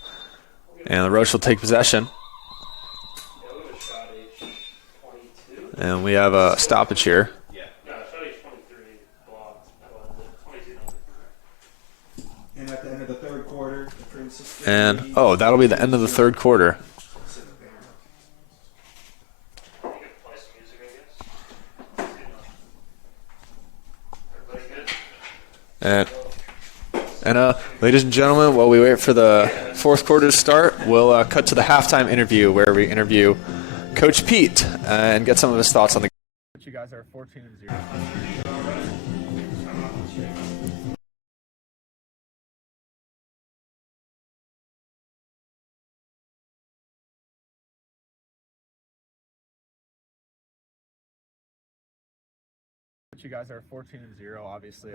And LaRoche will take possession. And we have a stoppage here. And at the end of the third quarter, And, oh, that'll be the end of the third quarter. And ladies and gentlemen, while we wait for the fourth quarter to start, we'll cut to the halftime interview where we interview Coach Pete and get some of his thoughts on the. You guys are 14-0. You guys are 14-0, obviously.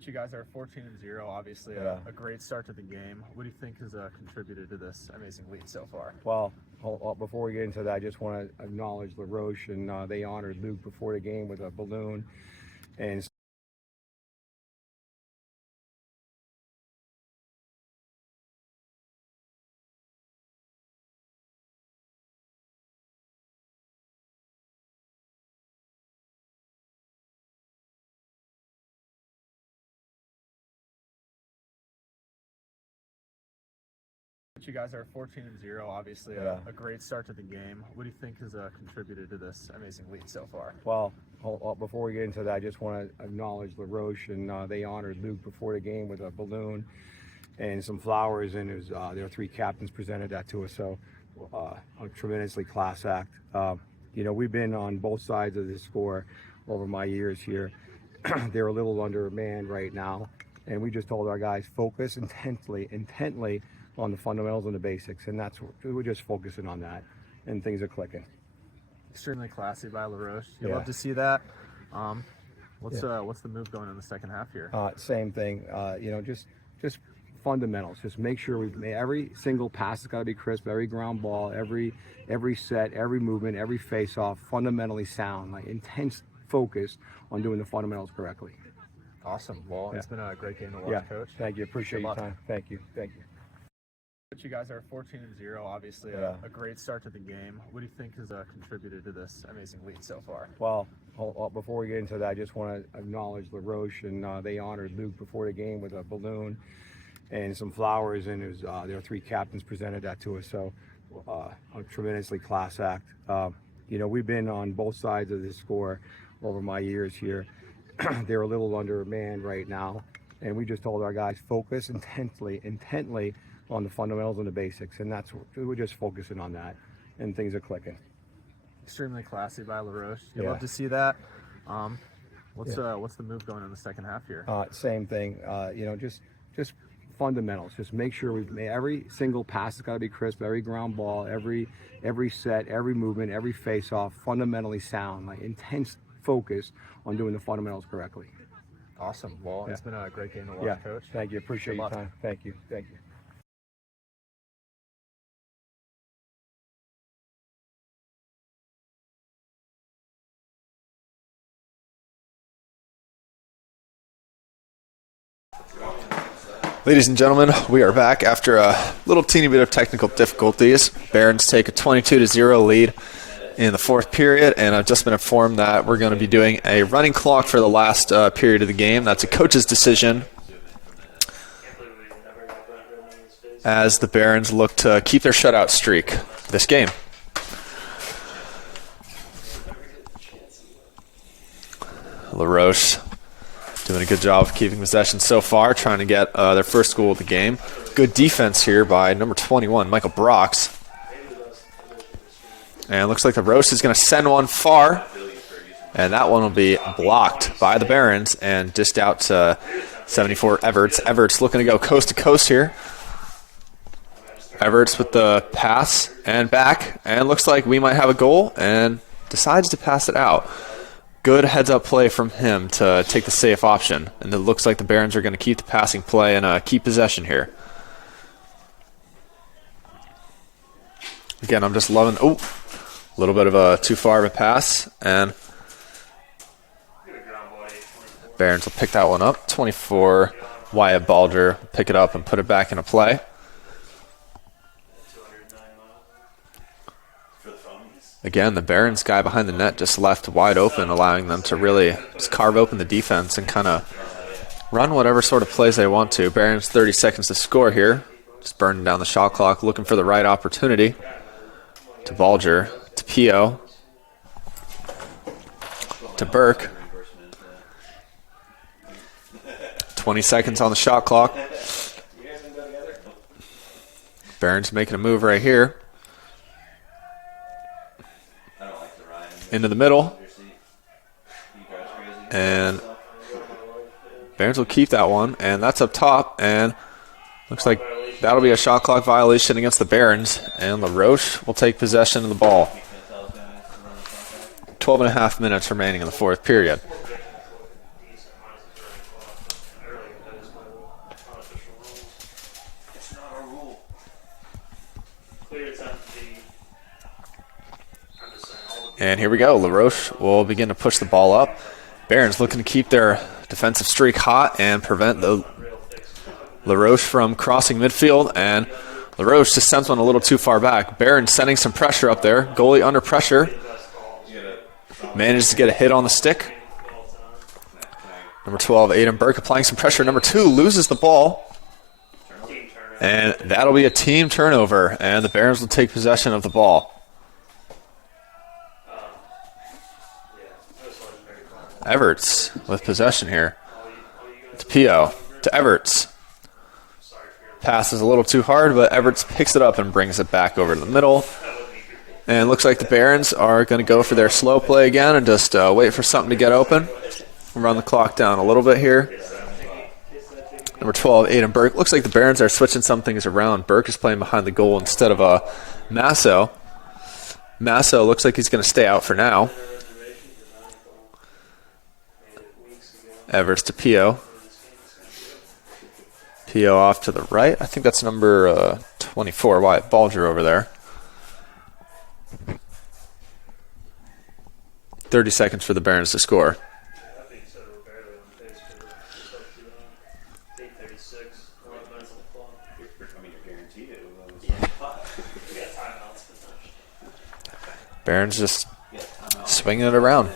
You guys are 14-0, obviously. A great start to the game. What do you think has contributed to this amazing lead so far? Well, before we get into that, I just want to acknowledge Roche, and they honored Luke before the game with a balloon. And You guys are 14-0, obviously. A great start to the game. What do you think has contributed to this amazing lead so far? Well, before we get into that, I just want to acknowledge Roche, and they honored Luke before the game with a balloon and some flowers, and it was, their three captains presented that to us. So a tremendously class act. You know, we've been on both sides of the score over my years here. They're a little undermanned right now, and we just told our guys, focus intently on the fundamentals and the basics, and that's what we're just focusing on that, and things are clicking. Extremely classy by Roche. You love to see that. What's the move going in the second half here? Same thing. You know, just fundamentals. Just make sure every single pass has got to be crisp. Every ground ball, every set, every movement, every face-off, fundamentally sound. Like intense focus on doing the fundamentals correctly. Awesome. Well, it's been a great game to watch, Coach. Thank you. Appreciate your time. Thank you. You guys are 14-0, obviously. A great start to the game. What do you think has contributed to this amazing lead so far? Well, before we get into that, I just want to acknowledge Roche, and they honored Luke before the game with a balloon and some flowers, and it was, their three captains presented that to us. So a tremendously class act. You know, we've been on both sides of the score over my years here. They're a little undermanned right now, and we just told our guys, focus intently on the fundamentals and the basics, and that's what we're just focusing on that, and things are clicking. Extremely classy by Roche. You love to see that. What's the move going in the second half here? Same thing. You know, just fundamentals. Just make sure every single pass has got to be crisp. Every ground ball, every set, every movement, every face-off, fundamentally sound. Like intense focus on doing the fundamentals correctly. Awesome. Well, it's been a great game to watch, Coach. Thank you. Appreciate your time. Thank you. Ladies and gentlemen, we are back after a little teeny bit of technical difficulties. Barons take a 22-0 lead in the fourth period, and I've just been informed that we're going to be doing a running clock for the last period of the game. That's a coach's decision, as the Barons look to keep their shutout streak this game. LaRoche doing a good job of keeping possession so far, trying to get their first goal of the game. Good defense here by number 21, Michael Brox. And looks like the Roche is going to send one far, and that one will be blocked by the Barons and dished out to 74 Everts. Everts looking to go coast to coast here. Everts with the pass and back, and looks like we might have a goal, and decides to pass it out. Good heads-up play from him to take the safe option. And it looks like the Barons are going to keep the passing play and keep possession here. Again, I'm just loving... Oh, a little bit of a too far of a pass. And Barons will pick that one up. 24, Wyatt Balder will pick it up and put it back into play. Again, the Barons guy behind the net just left wide open, allowing them to really just carve open the defense and kind of run whatever sort of plays they want to. Barons 30 seconds to score here. Just burning down the shot clock, looking for the right opportunity. To Balger, to Pio, to Burke. 20 seconds on the shot clock. Barron's making a move right here. Into the middle. And Barron's will keep that one. And that's up top. And looks like that'll be a shot clock violation against the Barons. And LaRoche will take possession of the ball. 12 and a half minutes remaining in the fourth period. And here we go. LaRoche will begin to push the ball up. Barons looking to keep their defensive streak hot and prevent the LaRoche from crossing midfield. And LaRoche just sends one a little too far back. Barons sending some pressure up there. Goalie under pressure. Manages to get a hit on the stick. Number 12, Aiden Burke applying some pressure. Number 2 loses the ball. And that'll be a team turnover. And the Barons will take possession of the ball. Everts with possession here. To Pio. To Everts. Pass is a little too hard, but Everts picks it up and brings it back over to the middle. And it looks like the Barons are going to go for their slow play again and just wait for something to get open. Run the clock down a little bit here. Number 12, Aiden Burke. Looks like the Barons are switching some things around. Burke is playing behind the goal instead of Masso. Masso looks like he's going to stay out for now. Everts to Pio. Pio off to the right. I think that's number 24, Wyatt Balger over there. 30 seconds for the Barons to score. Barons just swinging it around.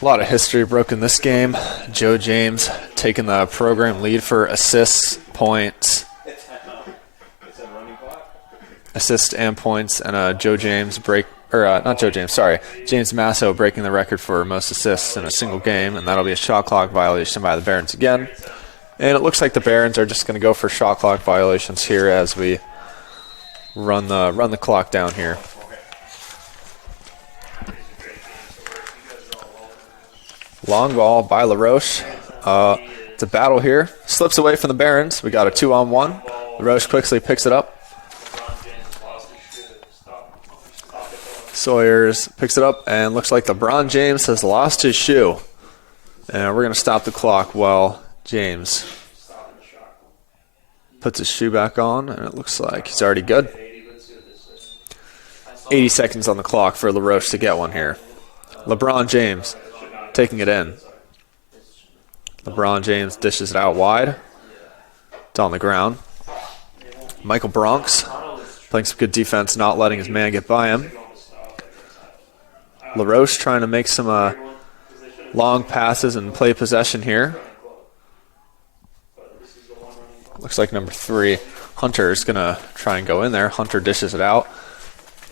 A lot of history broken this game. Joe James taking the program lead for assists, points, assists and points, and James Masso breaking the record for most assists in a single game, and that'll be a shot clock violation by the Barons again. And it looks like the Barons are just going to go for shot clock violations here as we run the clock down here. Long ball by LaRoche. It's a battle here. Slips away from the Barons. We got a 2-on-1. LaRoche quickly picks it up. Sawyers picks it up, and looks like LeBron James has lost his shoe. And we're going to stop the clock while James puts his shoe back on, and it looks like he's already good. 80 seconds on the clock for LaRoche to get one here. LeBron James taking it in. LeBron James dishes it out wide. It's on the ground. Michael Bronx playing some good defense, not letting his man get by him. LaRoche trying to make some long passes and play possession here. Looks like number 3, Hunter, is going to try and go in there. Hunter dishes it out.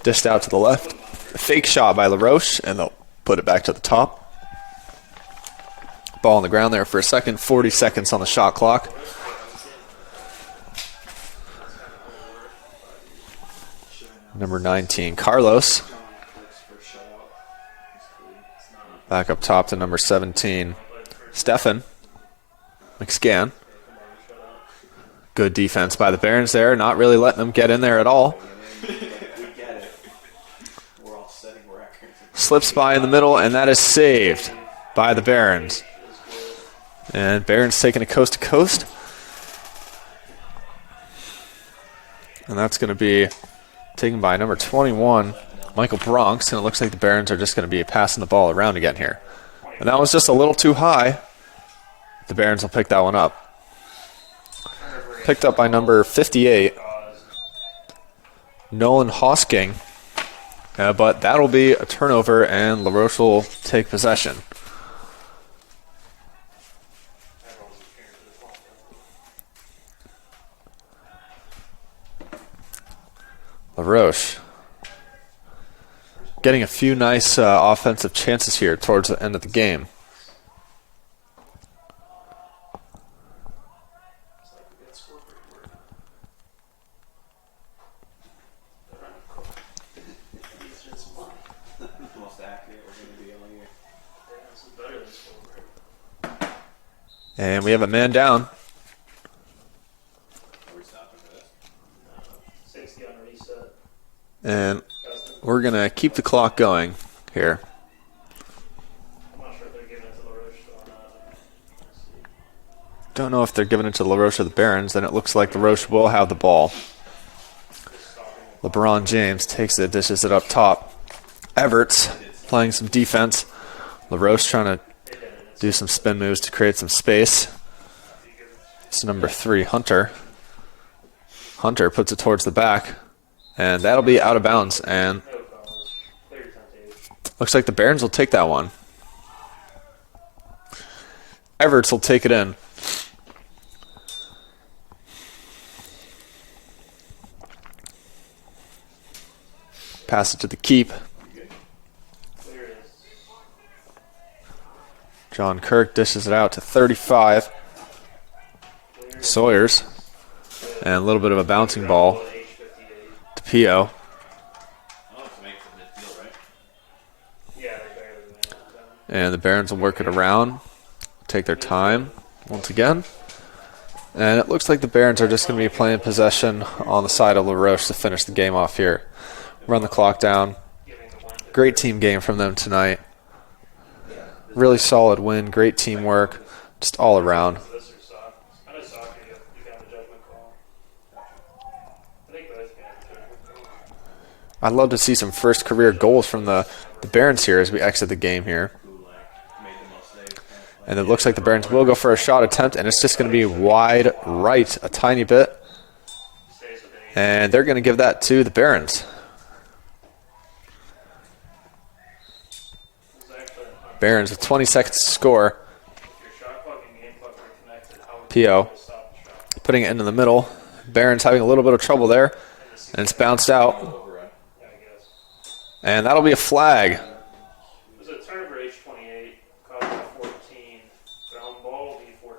Dished out to the left. A fake shot by LaRoche, and they'll put it back to the top. Ball on the ground there for a second. 40 seconds on the shot clock. Number 19, Carlos. Back up top to number 17, Stefan McScan. Good defense by the Barons there. Not really letting them get in there at all. Slips by in the middle, and that is saved by the Barons. And Barons taking it coast to coast. And that's going to be taken by number 21, Michael Bronx. And it looks like the Barons are just going to be passing the ball around again here. And that was just a little too high. The Barons will pick that one up. Picked up by number 58, Nolan Hosking. But that'll be a turnover, and LaRoche will take possession. LaRoche getting a few nice offensive chances here towards the end of the game. And we have a man down. And we're going to keep the clock going here. Don't know if they're giving it to LaRoche or the Barons. Then it looks like LaRoche will have the ball. LeBron James takes it, dishes it up top. Everts playing some defense. LaRoche trying to do some spin moves to create some space. It's number 3, Hunter. Hunter puts it towards the back. And that'll be out of bounds. And looks like the Barons will take that one. Everts will take it in. Pass it to the keep. John Kirk dishes it out to 35. Sawyers. And a little bit of a bouncing ball to Pio. And the Barons will work it around. Take their time once again. And it looks like the Barons are just going to be playing possession on the side of LaRoche to finish the game off here. Run the clock down. Great team game from them tonight. Really solid win. Great teamwork. Just all around. I'd love to see some first career goals from the Barons here as we exit the game here. And it looks like the Barons will go for a shot attempt, and it's just going to be wide right a tiny bit. And they're going to give that to the Barons. Barons with 20 seconds to score. Pio putting it into the middle. Barons having a little bit of trouble there, and it's bounced out. And that'll be a flag.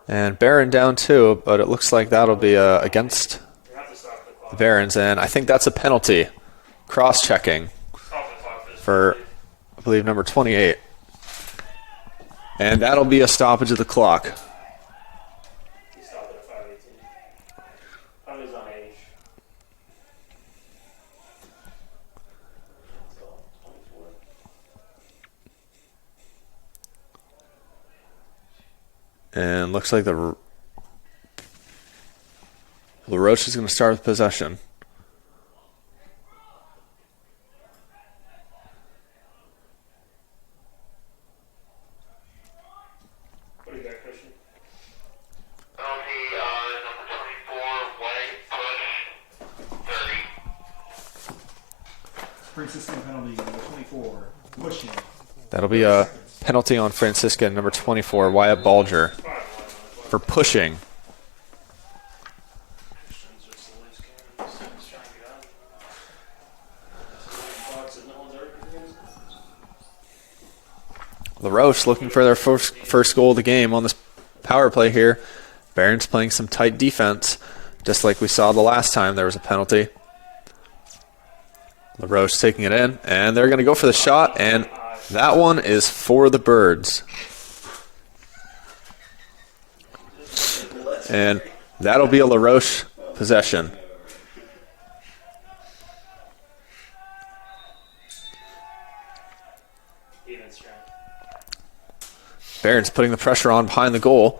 And Baron down 2, but it looks like that'll be against the Barons, and I think that's a penalty. Cross-checking for, I believe, number 28. And that'll be a stoppage of the clock. And looks like the LaRoche is going to start with possession. What do you got, Christian? Penalty, number 24, white, push, 30. Franciscan penalty, number 24, pushing. That'll be a penalty on Franciscan, number 24, Wyatt Balger, for pushing. LaRoche looking for their first goal of the game on this power play here. Barons playing some tight defense, just like we saw the last time there was a penalty. LaRoche taking it in, and they're going to go for the shot, and that one is for the Birds. And that'll be a LaRoche possession. Barons putting the pressure on behind the goal.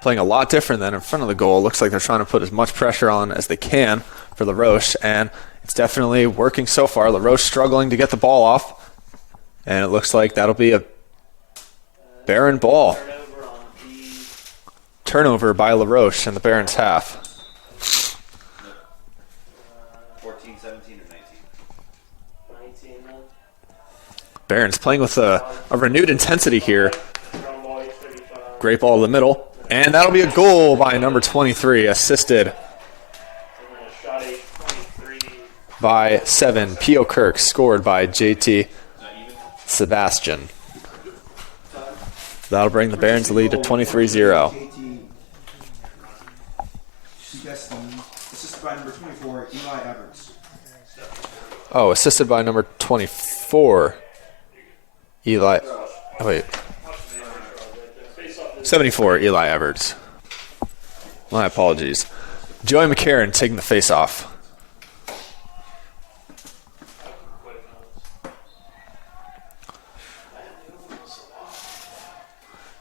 Playing a lot different than in front of the goal. Looks like they're trying to put as much pressure on as they can for LaRoche, and it's definitely working so far. LaRoche struggling to get the ball off, and it looks like that'll be a Baron ball. Turnover by LaRoche in the Barons half. 14, 17, or 19? Barons playing with a renewed intensity here. Great ball to the middle. And that'll be a goal by number 23, assisted by 7. Pio Kirk, scored by JT Sebastian. That'll bring the Barons lead to 23-0. Assisted by number 24, Eli Everts. Oh, assisted by number 24, Eli. Oh, wait. 74, Eli Everts. My apologies. Joey McCarron taking the face-off.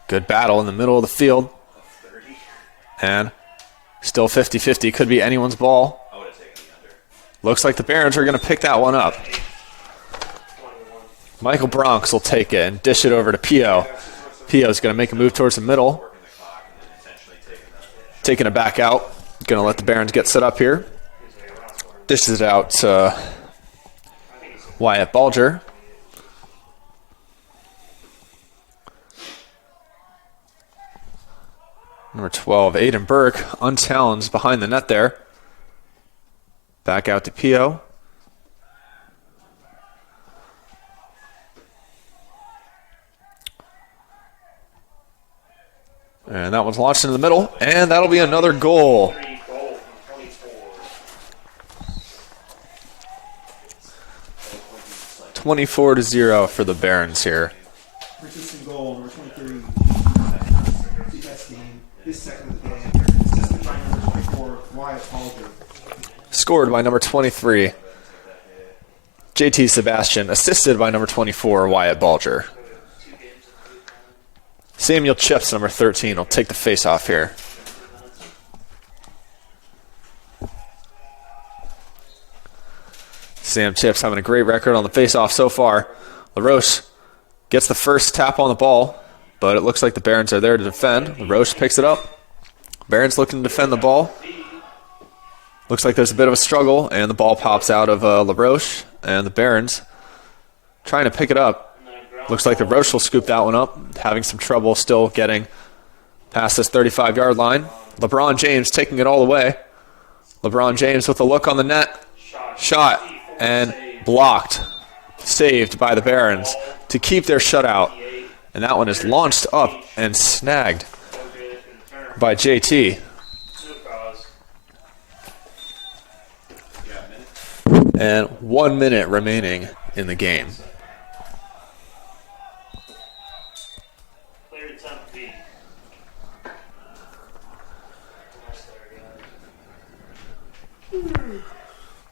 Good battle in the middle of the field. And still 50-50. Could be anyone's ball. Looks like the Barons are going to pick that one up. Michael Bronx will take it and dish it over to Pio. Pio's going to make a move towards the middle. Taking it back out. Going to let the Barons get set up here. Dishes it out to Wyatt Balger. Number 12, Aiden Burke, unchallenged behind the net there. Back out to Pio. And that one's launched into the middle, and that'll be another goal. (24-0) for the Barons here. Franciscan goal, number 23. Best game. His second of the game. Assisted by number 24, Wyatt Balger. Scored by number 23, JT Sebastian. Assisted by number 24, Wyatt Balger. Samuel Chips, number 13, will take the face-off here. Sam Chips having a great record on the face-off so far. LaRoche gets the first tap on the ball, but it looks like the Barons are there to defend. LaRoche picks it up. Barons looking to defend the ball. Looks like there's a bit of a struggle, and the ball pops out of LaRoche, and the Barons trying to pick it up. Looks like the Roche will scoop that one up, having some trouble still getting past this 35-yard line. LeBron James taking it all the way. LeBron James with a look on the net. Shot and blocked. Saved by the Barons to keep their shutout. And that one is launched up and snagged by JT. And 1 minute remaining in the game.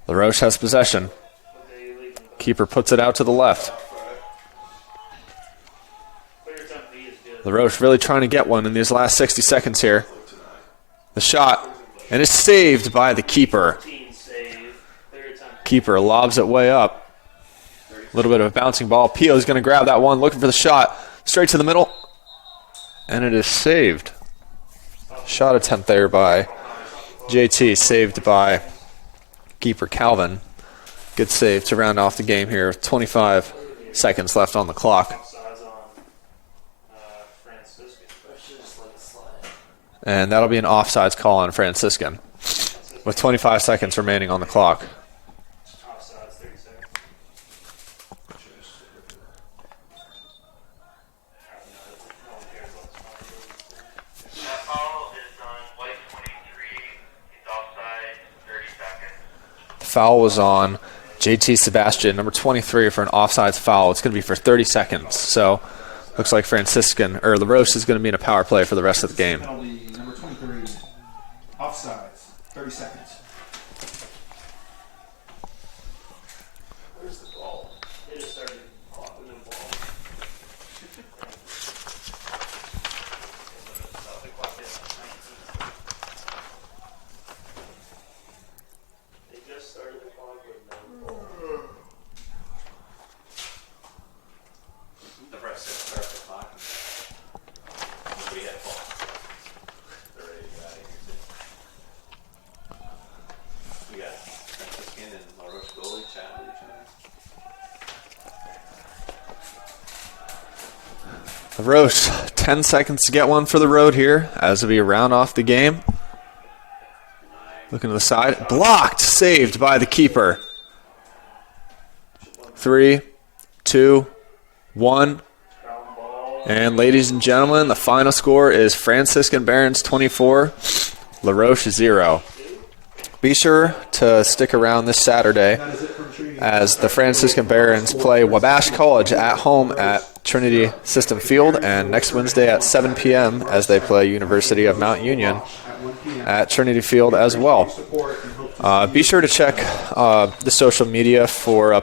LaRoche has possession. Keeper puts it out to the left. LaRoche really trying to get one in these last 60 seconds here. The shot, and it's saved by the keeper. Keeper lobs it way up. A little bit of a bouncing ball. Pio's going to grab that one, looking for the shot. Straight to the middle. And it is saved. Shot attempt there by JT, saved by keeper Calvin. Good save to round off the game here. 25 seconds left on the clock. And that'll be an offsides call on Franciscan with 25 seconds remaining on the clock. Foul was on JT Sebastian, number 23, for an offsides foul. It's going to be for 30 seconds. So looks like Franciscan, or LaRoche is going to be in a power play for the rest of the game. Penalty, number 23, offsides, 30 seconds. Where's the ball? They just started clocking the ball. They just started the clock with no ball. The ref said start the clock. We had ball. They're ready to go out of here too. We got Franciscan and LaRoche goalie chatting with each other. LaRoche, 10 seconds to get one for the road here as we round off the game. Looking to the side. Blocked. Saved by the keeper. 3, 2, 1. And ladies and gentlemen, the final score is Franciscan Barons 24, LaRoche 0. Be sure to stick around this Saturday as the Franciscan Barons play Wabash College at home at Trinity System Field, and next Wednesday at 7 p.m. as they play University of Mount Union at Trinity Field as well. Be sure to check the social media for